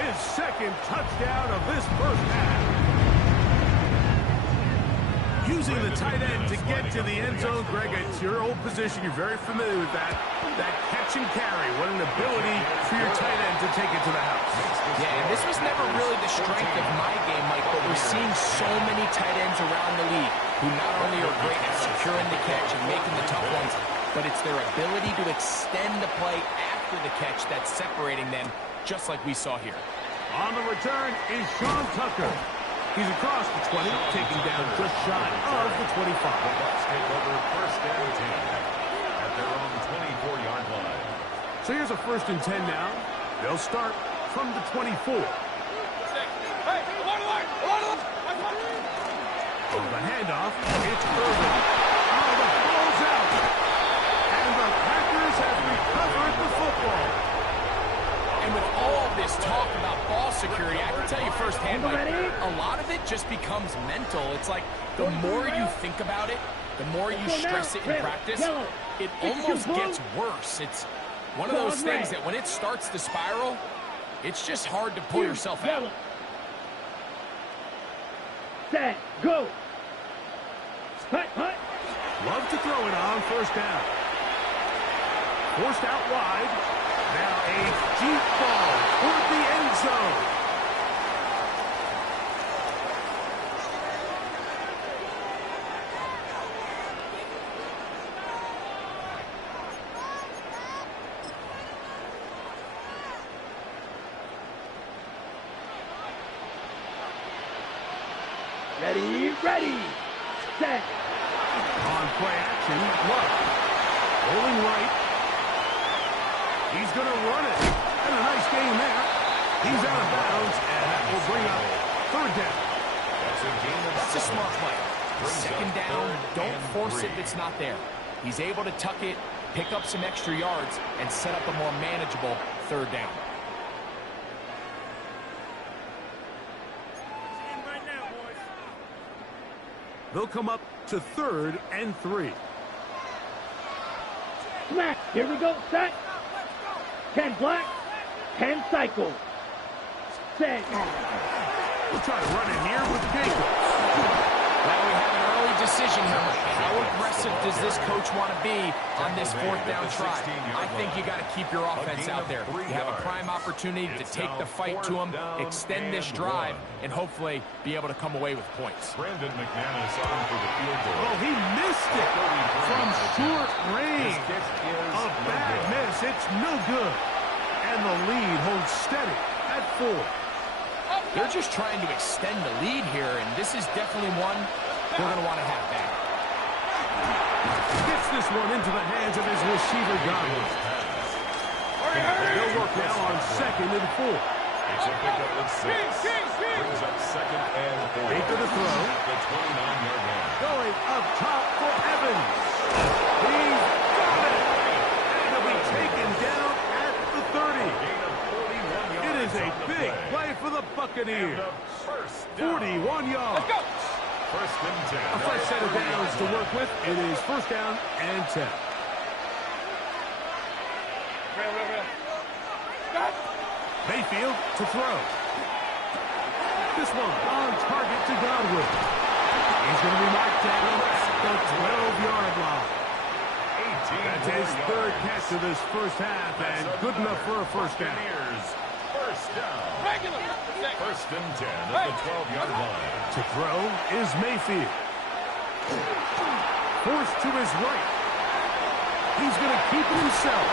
His second touchdown of this first half. Using the tight end to get to the end zone, Greg, it's your old position. You're very familiar with that. That catch and carry. What an ability for your tight end to take it to the house. Yeah, and this was never really the strength of my game, Mike, but we're seeing so many tight ends around the league who not only are great at securing the catch and making the tough ones, but it's their ability to extend the play after the catch that's separating them, just like we saw here. On the return is Sean Tucker. He's across the 20, taking down just shy of the 25. The Bucs take over first and 10 at their own 24-yard line. So here's a first and 10 now. They'll start from the 24. Hey, along the line! On the handoff, it's Irvin. Oh, the ball's out. And the Packers have recovered the football. And with all this talk about ball security, I can tell you firsthand, Mike, a lot of it just becomes mental. It's like the more you think about it, the more you stress it in practice, it almost gets worse. It's one of those things that when it starts to spiral, it's just hard to pull yourself out. Set, go. Hut. Love to throw it on first down. Forced out wide. Now a deep ball toward the end zone. Ready, set. On play action, Love. Rolling right. He's going to run it. And a nice gain there. He's out of bounds, and that will bring up third down. That's a smart play. Second down, don't force it if it's not there. He's able to tuck it, pick up some extra yards, and set up a more manageable third down. They'll come up to 3rd and 3. Smack. Here we go. Set. 10 black. 10 cycle. Set. We'll try to run in here with Jacobs. Well, we have an early decision here. How aggressive does this coach want to be on this 4th down try? I think you got to keep your offense out there. You have a prime opportunity to take the fight to them, extend this drive, and hopefully be able to come away with points. Brandon McManus on for the field goal. Oh, he missed it from short range. A bad miss. It's no good. And the lead holds steady at 4. They're just trying to extend the lead here, and this is definitely one we're going to want to have back. Gets this one into the hands of his receiver, Godwin. They'll work now on 2nd and 4. It's a pickup with 6. Brings up 2nd and 4. Baker to throw. The 29-yard line. Going up top for Evans. He's got it. And he'll be taken down at the 30. Gain of 41 yards. It is a big play for the Buccaneers. 41 yards. Let's go. First and 10. A fresh set of downs to work with. It is 1st down and 10. Mayfield to throw. This one on target to Godwin. He's going to be marked down at the 12-yard line. That's his 3rd catch of this first half, and good enough for a first down. First down. First and 10 at the 12-yard line. To throw is Mayfield. Forced to his right. He's going to keep it himself.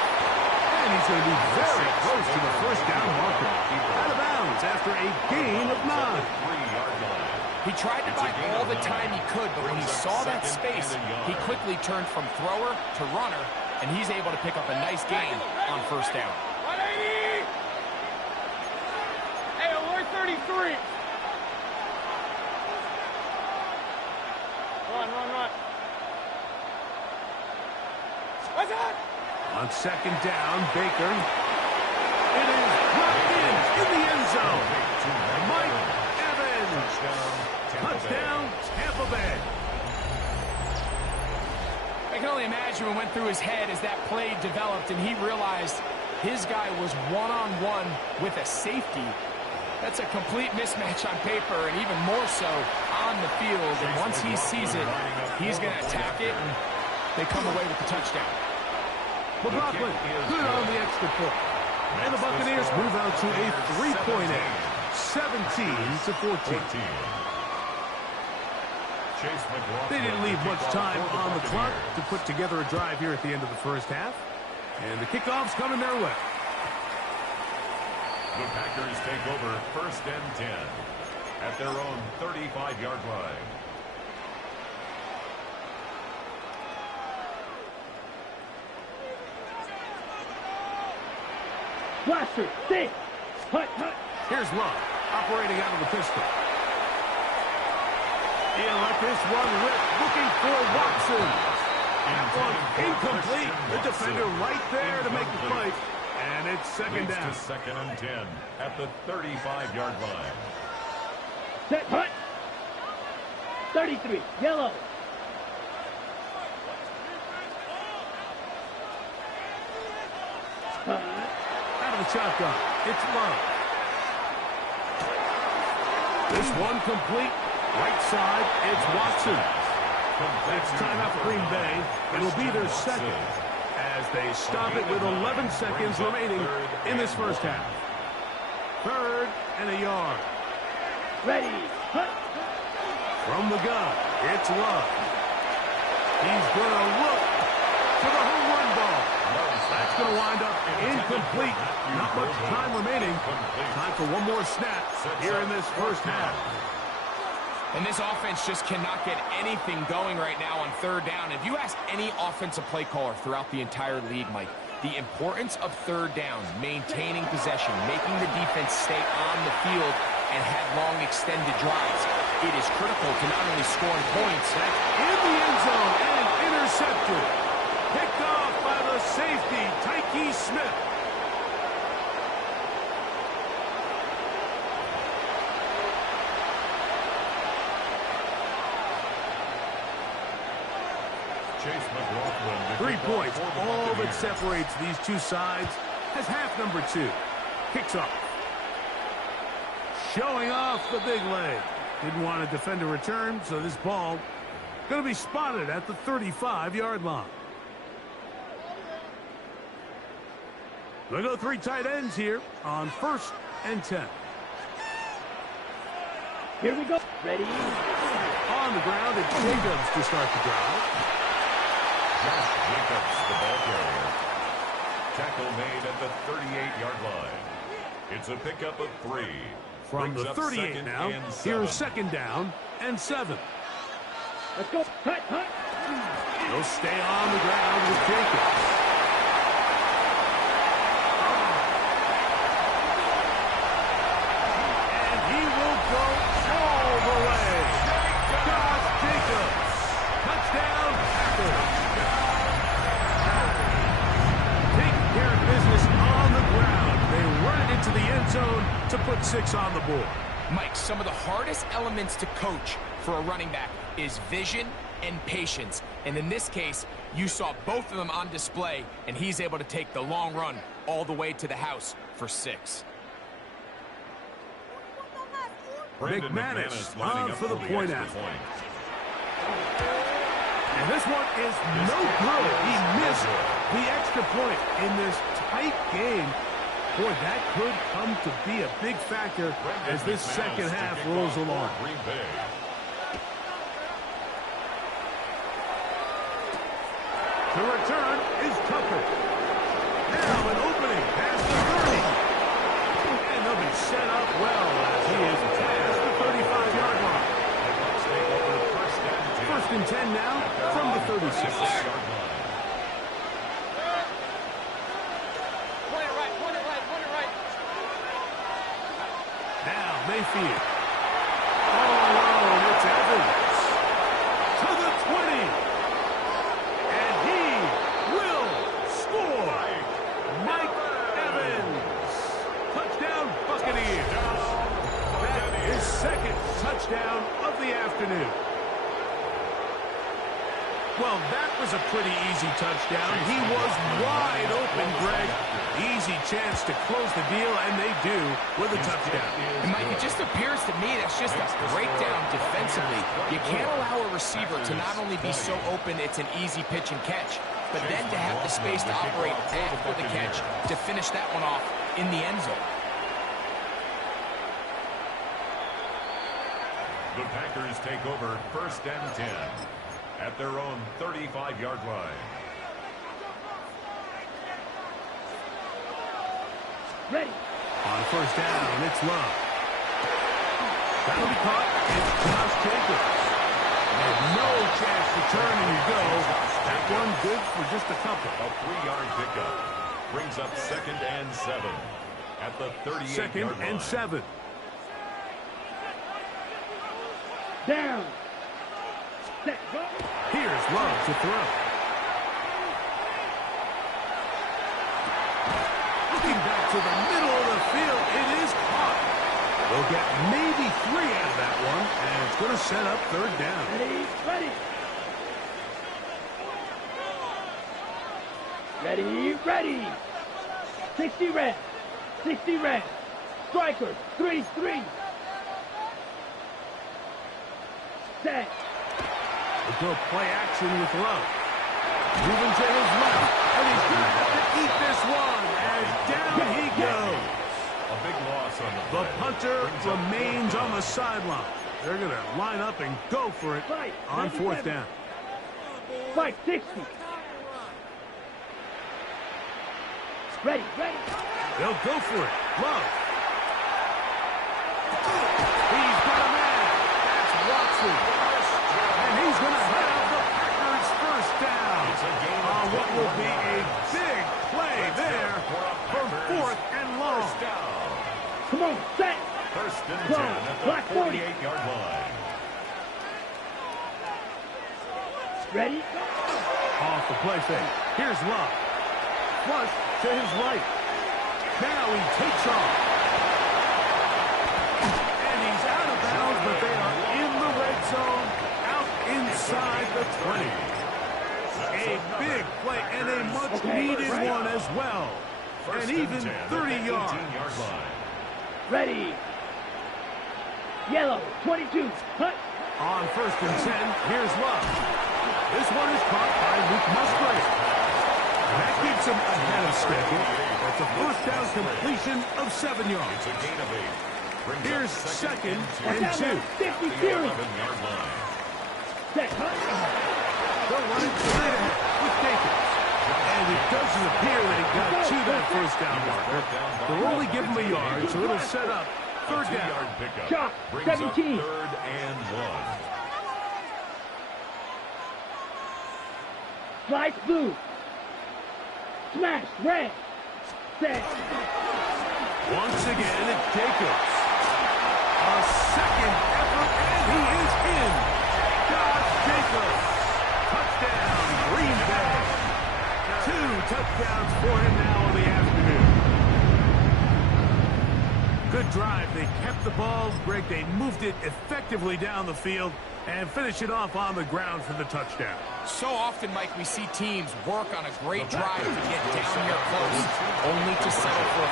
And he's going to be very close to the first down marker. Out of bounds after a gain of 9. 3-yard line. He tried to buy all the time he could, but when he saw that space, he quickly turned from thrower to runner, and he's able to pick up a nice gain on first down. 180! Hey, alert 33! Run. What's that? On 2nd down, Baker. It is dropped in the end zone. Mike Evans. went through his head as that play developed, and he realized his guy was one-on-one with a safety. That's a complete mismatch on paper, and even more so on the field. And once he sees it, he's going to attack it, and they come away with the touchdown. McLaughlin, good on the extra point. And the Buccaneers move out to a three-point edge, 17-14. They didn't leave much time on the clock to put together a drive here at the end of the first half. And the kickoff's coming their way. The Packers take over 1st and 10 at their own 35-yard line. Blaster, 6. Hut, hut. Here's Love, operating out of the pistol. He'll let this one rip, looking for Watson. That one incomplete. The defender right there to make the play. And it's second down. To 2nd and 10 at the 35-yard line. Set, hut. 33, yellow. Out of the shotgun, it's Love. This one complete. Right side, it's Watson. That's timeout for Green Bay. It'll be their second as they stop it with 11 seconds remaining in this first half. 3rd and a yard. Ready. Hut. From the gun, it's Love. He's going to look for the home run ball. That's going to wind up incomplete. Not much time remaining. Time for one more snap here in this first half. And this offense just cannot get anything going right now on 3rd down. If you ask any offensive play caller throughout the entire league, Mike, the importance of 3rd down, maintaining possession, making the defense stay on the field and have long extended drives, it is critical to not only scoring points. That's in the end zone and intercepted. Picked off by the safety, Tyke Smith. Chase McLaughlin. 3 points, all that separates these two sides as half number 2 kicks off. Showing off the big leg. Didn't want to defend a return, so this ball going to be spotted at the 35-yard line. They'll go 3 tight ends here on 1st and 10. Here we go. Ready. On the ground, it's Jacobs to start the drive. Josh Jacobs, the ball carrier. Tackle made at the 38-yard line. It's a pickup of 3. From Brings the up 38 now, here's 2nd down and 7. Let's go. Hut, hut. He'll stay on the ground with Jacobs. And he will go all the way. Josh Jacobs. Touchdown, Packers. Taking care of business on the ground. They run it into the end zone to put 6 on the board. Mike, some of the hardest elements to coach for a running back is vision and patience. And in this case, you saw both of them on display, and he's able to take the long run all the way to the house for 6. McManus on for the point out. And this one is no good. He missed the extra point in this tight game. Boy, that could come to be a big factor as this second half rolls along. The return is Tucker. Now an opening past the 30. And they'll be set up well as he is past the 35-yard line. 1st and 10 now from the 36. Now Mayfield. All alone, it's Evans. To the 20. And he will score. Mike Evans. Touchdown, Buccaneers. That is 2nd touchdown of the afternoon. Well, that was a pretty easy touchdown. He was wide open, Greg. Easy chance to close the deal, and they do with a touchdown. And Mike, it just appears to me that's just a breakdown defensively. You can't allow a receiver to not only be so open it's an easy pitch and catch, but then to have the space to operate after the catch to finish that one off in the end zone. The Packers take over 1st and 10 at their own 35-yard line. Ready. On 1st down, it's Love. That'll be caught. It's Josh Jacobs. And no chance to turn, and you go. That one good for just a couple. A 3-yard pickup brings up 2nd and 7 at the 38-yard line. 2nd and 7. Down. Set. Go. Here's Love to throw. Looking back to the middle of the field, it is caught. They'll get maybe 3 out of that one, and it's going to set up 3rd down. Ready. Ready. 60 red. 60 red. Strikers. 3-3. Set. We'll go play action with Love. Moving to his left, and he's going to have to eat this one, as down he goes. A big loss on the The play. punter remains on the sideline. They're going to line up and go for it on 4th down. Fight 60. Ready. They'll go for it. Love. He's got a man. That's Watson. And he's going to have the Packers 1st down. On what will be a big play there for 4th and long. Come on, set. 1st and 10 Go. at the Black 40. 48-yard line. Ready. Off the play fake. Here's Love. Flush to his right. Now he takes off. And he's out of bounds, but they are in the red zone, out inside the 20. A big play and a much-needed one as well. And even 30 yards. Ready. Yellow. 22. Cut. On 1st and 10, here's Love. This one is caught by Luke Musgrave. That keeps him ahead of schedule. That's a 1st down completion of 7 yards. It's a gain of 8. Here's 2nd and 2. 50 series. 11-yard line. Set. Cut. They'll run it straight ahead with Jacobs. And it doesn't appear that he got to that 1st down marker. They'll only give him a yard, so it'll set up 3rd down. 2-yard pickup. Shot. Brings 17. up 3rd and 1. Slice blue. Smash red. Set. Once again, it's Jacobs. A 2nd effort, and he is in. Josh Jacobs. Touchdown, Green Bay. 2 touchdowns for him now in the afternoon. Good drive. They kept the ball. Greg, they moved it effectively down the field and finish it off on the ground for the touchdown. So often, Mike, we see teams work on a great drive to get down here close, only to settle for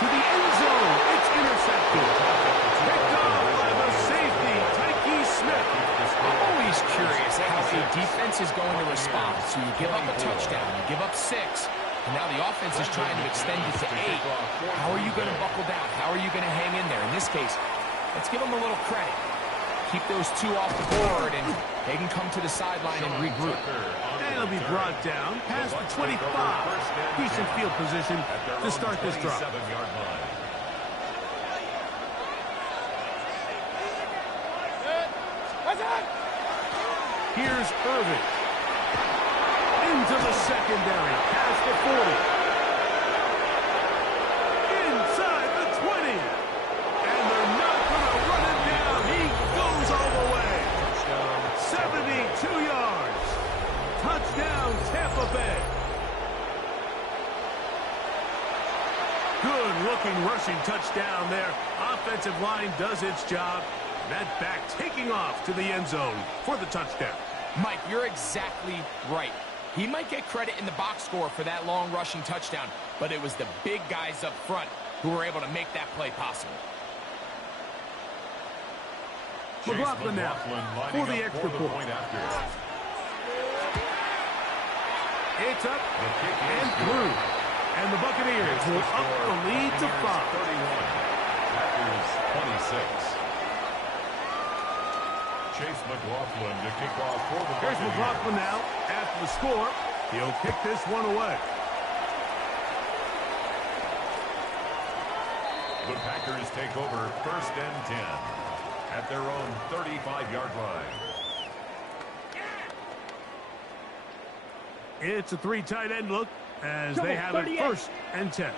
to the end zone. It's intercepted. Picked off by the safety, Tyke Smith. I'm always curious how a defense is going to respond. So you give up a touchdown, you give up 6, and now the offense is trying to extend it to 8. How are you going to buckle down? How are you going to hang in there? In this case, let's give them a little credit. Keep those 2 off the board, and they can come to the sideline and regroup. And it'll be brought down past the 25. Decent field position to start this drive. Here's Irving. Into the secondary, past the 40. Inside the 20. And they're not going to run him down. He goes all the way. 72 yards. Touchdown, Tampa Bay. Good-looking rushing touchdown there. Offensive line does its job. That back taking off to the end zone for the touchdown. Mike, you're exactly right. He might get credit in the box score for that long rushing touchdown, but it was the big guys up front who were able to make that play possible. McLaughlin now for the extra point. It's up and through. And the Buccaneers will up the lead to 5. 31. Packers 26. Chase McLaughlin to kick off for the Buccaneers. Here's McLaughlin now after the score. He'll kick this one away. The Packers take over 1st and 10 at their own 35-yard line. It's a 3 tight end look as they have it 1st and 10.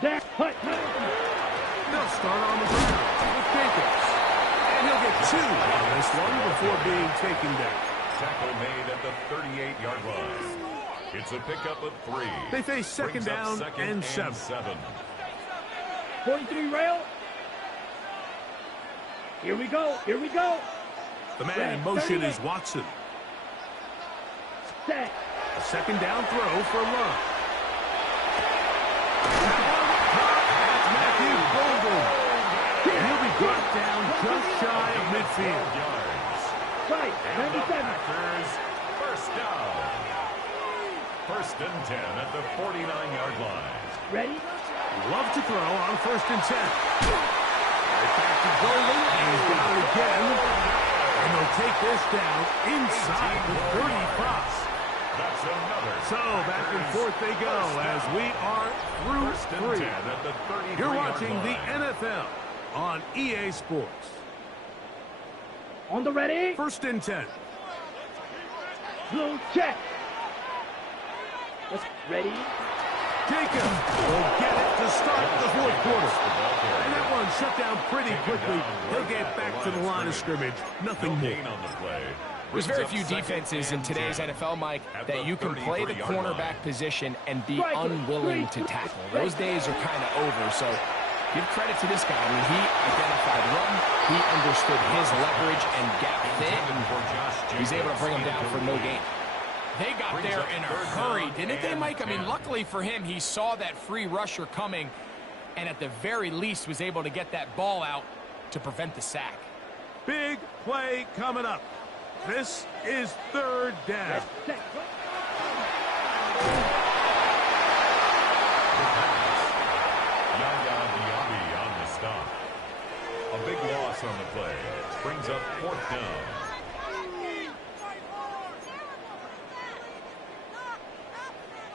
They'll start on the ground with Jacobs. And he'll get 2 on this one before being taken down. Tackle made at the 38-yard line. It's a pickup of 3. They face second down and 7. 43 rail. Here we go. Here we go. The man in motion is Watson. Set. A second down throw for Love. That's Matthew Golden. He'll be brought down just shy of midfield. Right, 97. Packers, 1st down. 1st and 10 at the 49-yard line. Ready? Love to throw on 1st and 10. Right back to Golden. He's got it again. And they'll take this down inside the 35. That's another. So back and forth they go as we are through 3. At the 33-yard You're watching line. the NFL on EA Sports. On the ready. 1st and 10. Blue check. Let's ready. Jacob will get it to start the 4th quarter. And that one shut down pretty quickly. He'll get back to the line of scrimmage. Nothing more. On the play. There's very few defenses in today's NFL, Mike, that you can play the cornerback position and be unwilling to tackle. Those days are kind of over, so give credit to this guy. I mean, he identified run, he understood his leverage and gap fit, and he's able to bring him down for no gain. They got there in a hurry, didn't they, Mike? I mean, luckily for him, he saw that free rusher coming, and at the very least was able to get that ball out to prevent the sack. Big play coming up. This is 3rd down. On the stop. A big loss on the play. Brings up 4th down.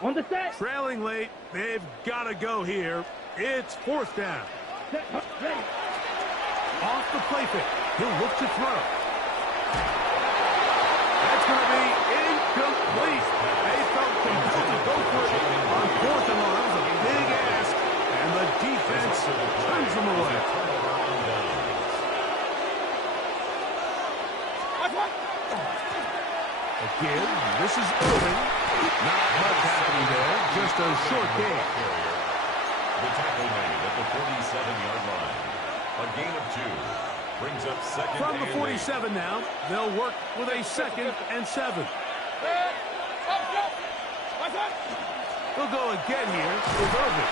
On the set. Trailing late. They've got to go here. It's 4th down. Set. Ready. Off the play fake. He'll look to throw. That's going to be incomplete. They felt compelled to go for it on 4th and long. A big ask. And the defense turns them away. Again, this is Irving. Not much happening there. Just a short game. The tackle made at the 47-yard line. A gain of 2. Brings up 2nd From the and 47 now, they'll work with a 2nd and 7. They'll go again here with Irving.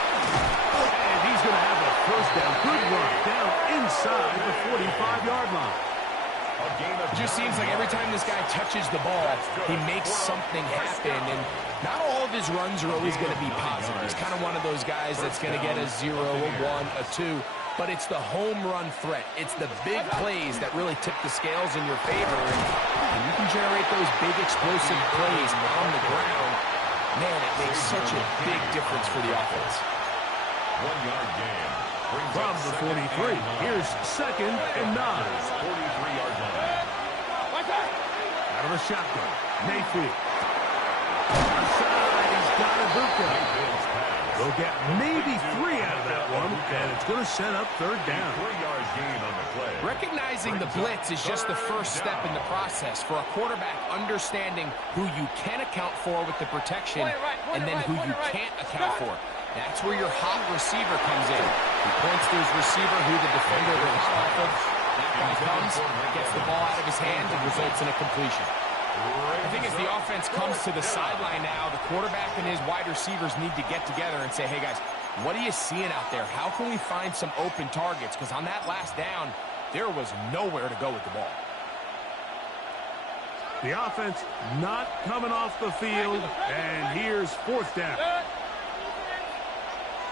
And he's going to have a 1st down. Good run down inside the 45-yard line. It just seems like every time this guy touches the ball, he makes something happen, and not all of his runs are always going to be positive. He's kind of one of those guys that's going to get a 0, a 1, a 2, but it's the home run threat. It's the big plays that really tip the scales in your favor, and you can generate those big explosive plays on the ground. Man, it makes such a big difference for the offense. 1-yard gain. From the 43, here's 2nd and 9. 43-yard line. Out of the shotgun, Mayfield. Outside, he's got a Buka. They'll get maybe 3 out of that one, and it's going to set up 3rd down. 3-yard gain on the play. Recognizing the blitz is just the first step in the process for a quarterback understanding who you can account for with the protection and then who you can't account for. That's where your hot receiver comes in. He points to his receiver who the defender will hot off of. That's guy comes, gets the ball out of his hands, and results in a completion. I think as the offense comes to the sideline now, the quarterback and his wide receivers need to get together and say, hey, guys, what are you seeing out there? How can we find some open targets? Because on that last down, there was nowhere to go with the ball. The offense not coming off the field, and here's fourth down.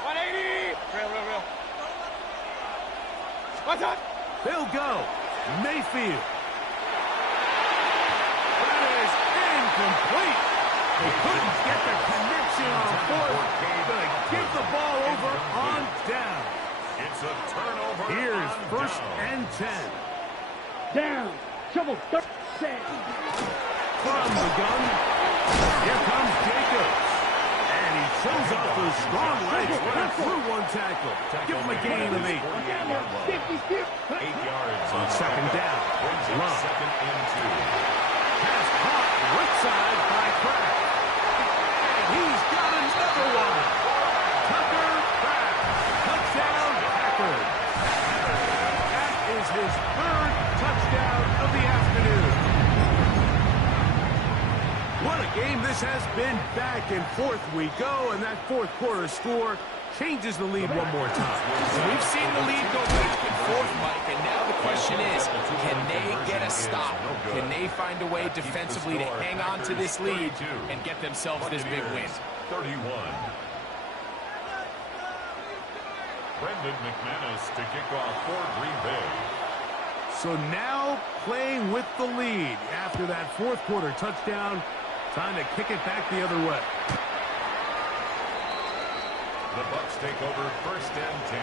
180. Real. What's up? They'll go. Mayfield. That is incomplete. They couldn't get the connection on fourth. Gonna give the ball over on down. It's a turnover. Here's on first down. and 10. Down. Shovel. Third. From the gun, here comes Jacobs. And he shows off those strong legs right through one tackle. Give him a gain of 8. 8 yards On second down. Love. Second and 2. Pass caught right side by Pratt. And he's got another one. Tucker Pratt. Touchdown, Packers. That is his third touchdown of the afternoon. What a game this has been. Back and forth we go, and that fourth quarter score changes the lead one more time. So we've seen the lead go back and forth, Mike, and now the question is, can they get a stop? Can they find a way defensively to hang on to this lead and get themselves this big win? 31. Brendan McManus to kick off for Green Bay. So now playing with the lead after that fourth quarter touchdown. Time to kick it back the other way. The Bucs take over first and 10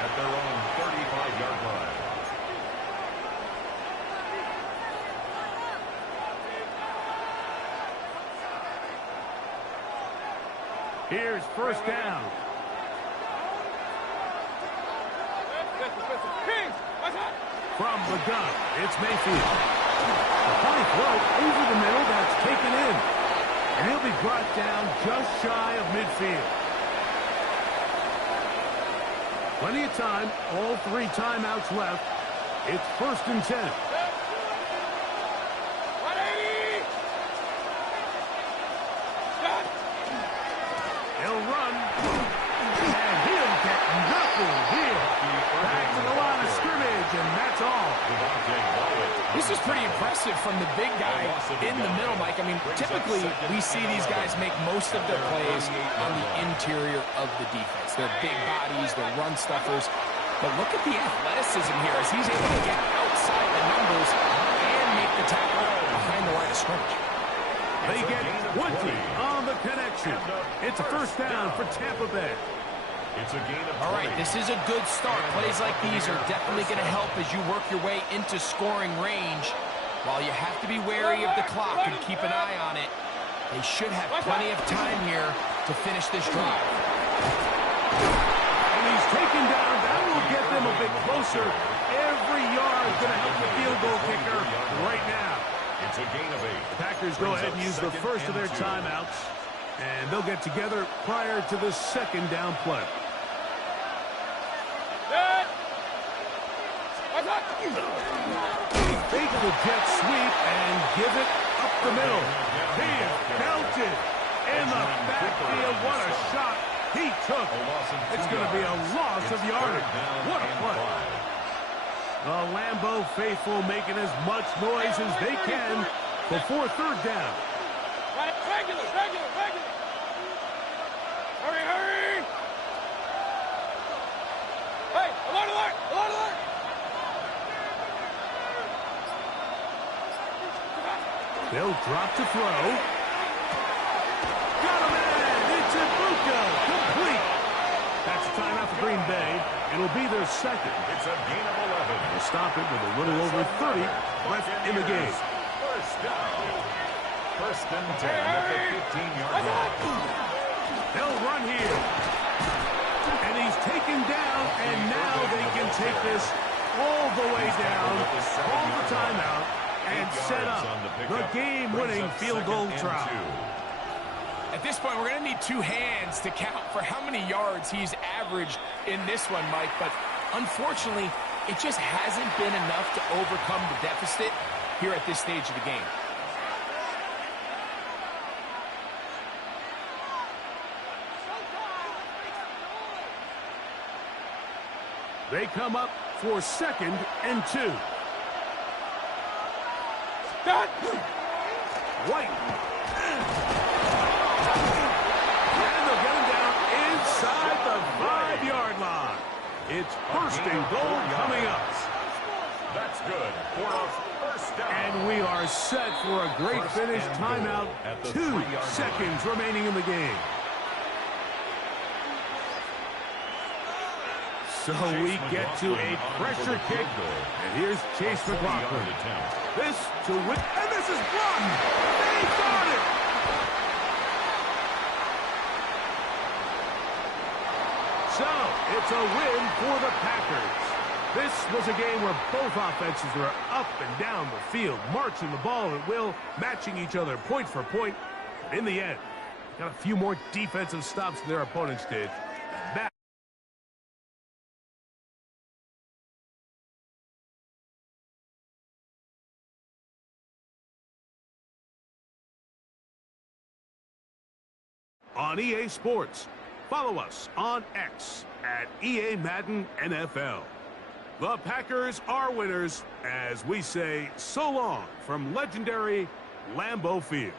at their own 35-yard line. Here's first down. From the gun, it's Mayfield. A high throw over the middle, that's taken in. And he'll be brought down just shy of midfield. Plenty of time, all 3 timeouts left. It's first and 10. 180. He'll run. And he'll get nothing here. Back to the line of scrimmage, and that's all. This is pretty impressive from the big guy in the middle, Mike. I mean, typically we see these guys make most of their plays on the interior of the defense. They're big bodies, they're run stuffers. But look at the athleticism here as he's able to get outside the numbers and make the tackle behind the line of scrimmage. They get 20 on the connection. It's a first down for Tampa Bay. It's a gain of 20. All right, this is a good start. Plays like these are definitely going to help as you work your way into scoring range. While you have to be wary of the clock and keep an eye on it, they should have plenty of time here to finish this drive. And he's taken down. That will get them a bit closer. Every yard is going to help the field goal kicker right now. It's a gain of 8. The Packers go ahead and use the first of their timeouts, and they'll get together prior to the second down play. Fake the jet sweep and give it up the middle. He is belted in the backfield. What a shot he took. It's going to be a loss of yardage. What a play. The Lambeau faithful making as much noise as they can before third down. Regular. Hurry. Hey, alert. They'll drop to throw. Got him in. It's Ibuka. Complete. That's a timeout for Green Bay. It'll be their second. It's a gain of 11. They'll stop it with a little over 30 left in the game. First down. First and 10 at the 15-yard line. They'll run here. And he's taken down, and now they can take this all the way down, call the timeout, and set up the game-winning field goal try. At this point, we're going to need 2 hands to count for how many yards he's averaged in this one, Mike. But unfortunately, It just hasn't been enough to overcome the deficit here at this stage of the game. They come up for 2nd and 2. White. And they'll get him down inside the 5-yard line. It's 1st and goal coming up. That's good for a first down. And we are set for a great finish. Timeout. 2 seconds remaining in the game. So we get to a pressure kick. And here's Chase McLaughlin. This to win. And this is blocked. They got it. So it's a win for the Packers. This was a game where both offenses were up and down the field, marching the ball at will, matching each other point for point. But in the end, got a few more defensive stops than their opponents did. That on EA Sports. Follow us on X at EA Madden NFL. The Packers are winners as we say so long from legendary Lambeau Field.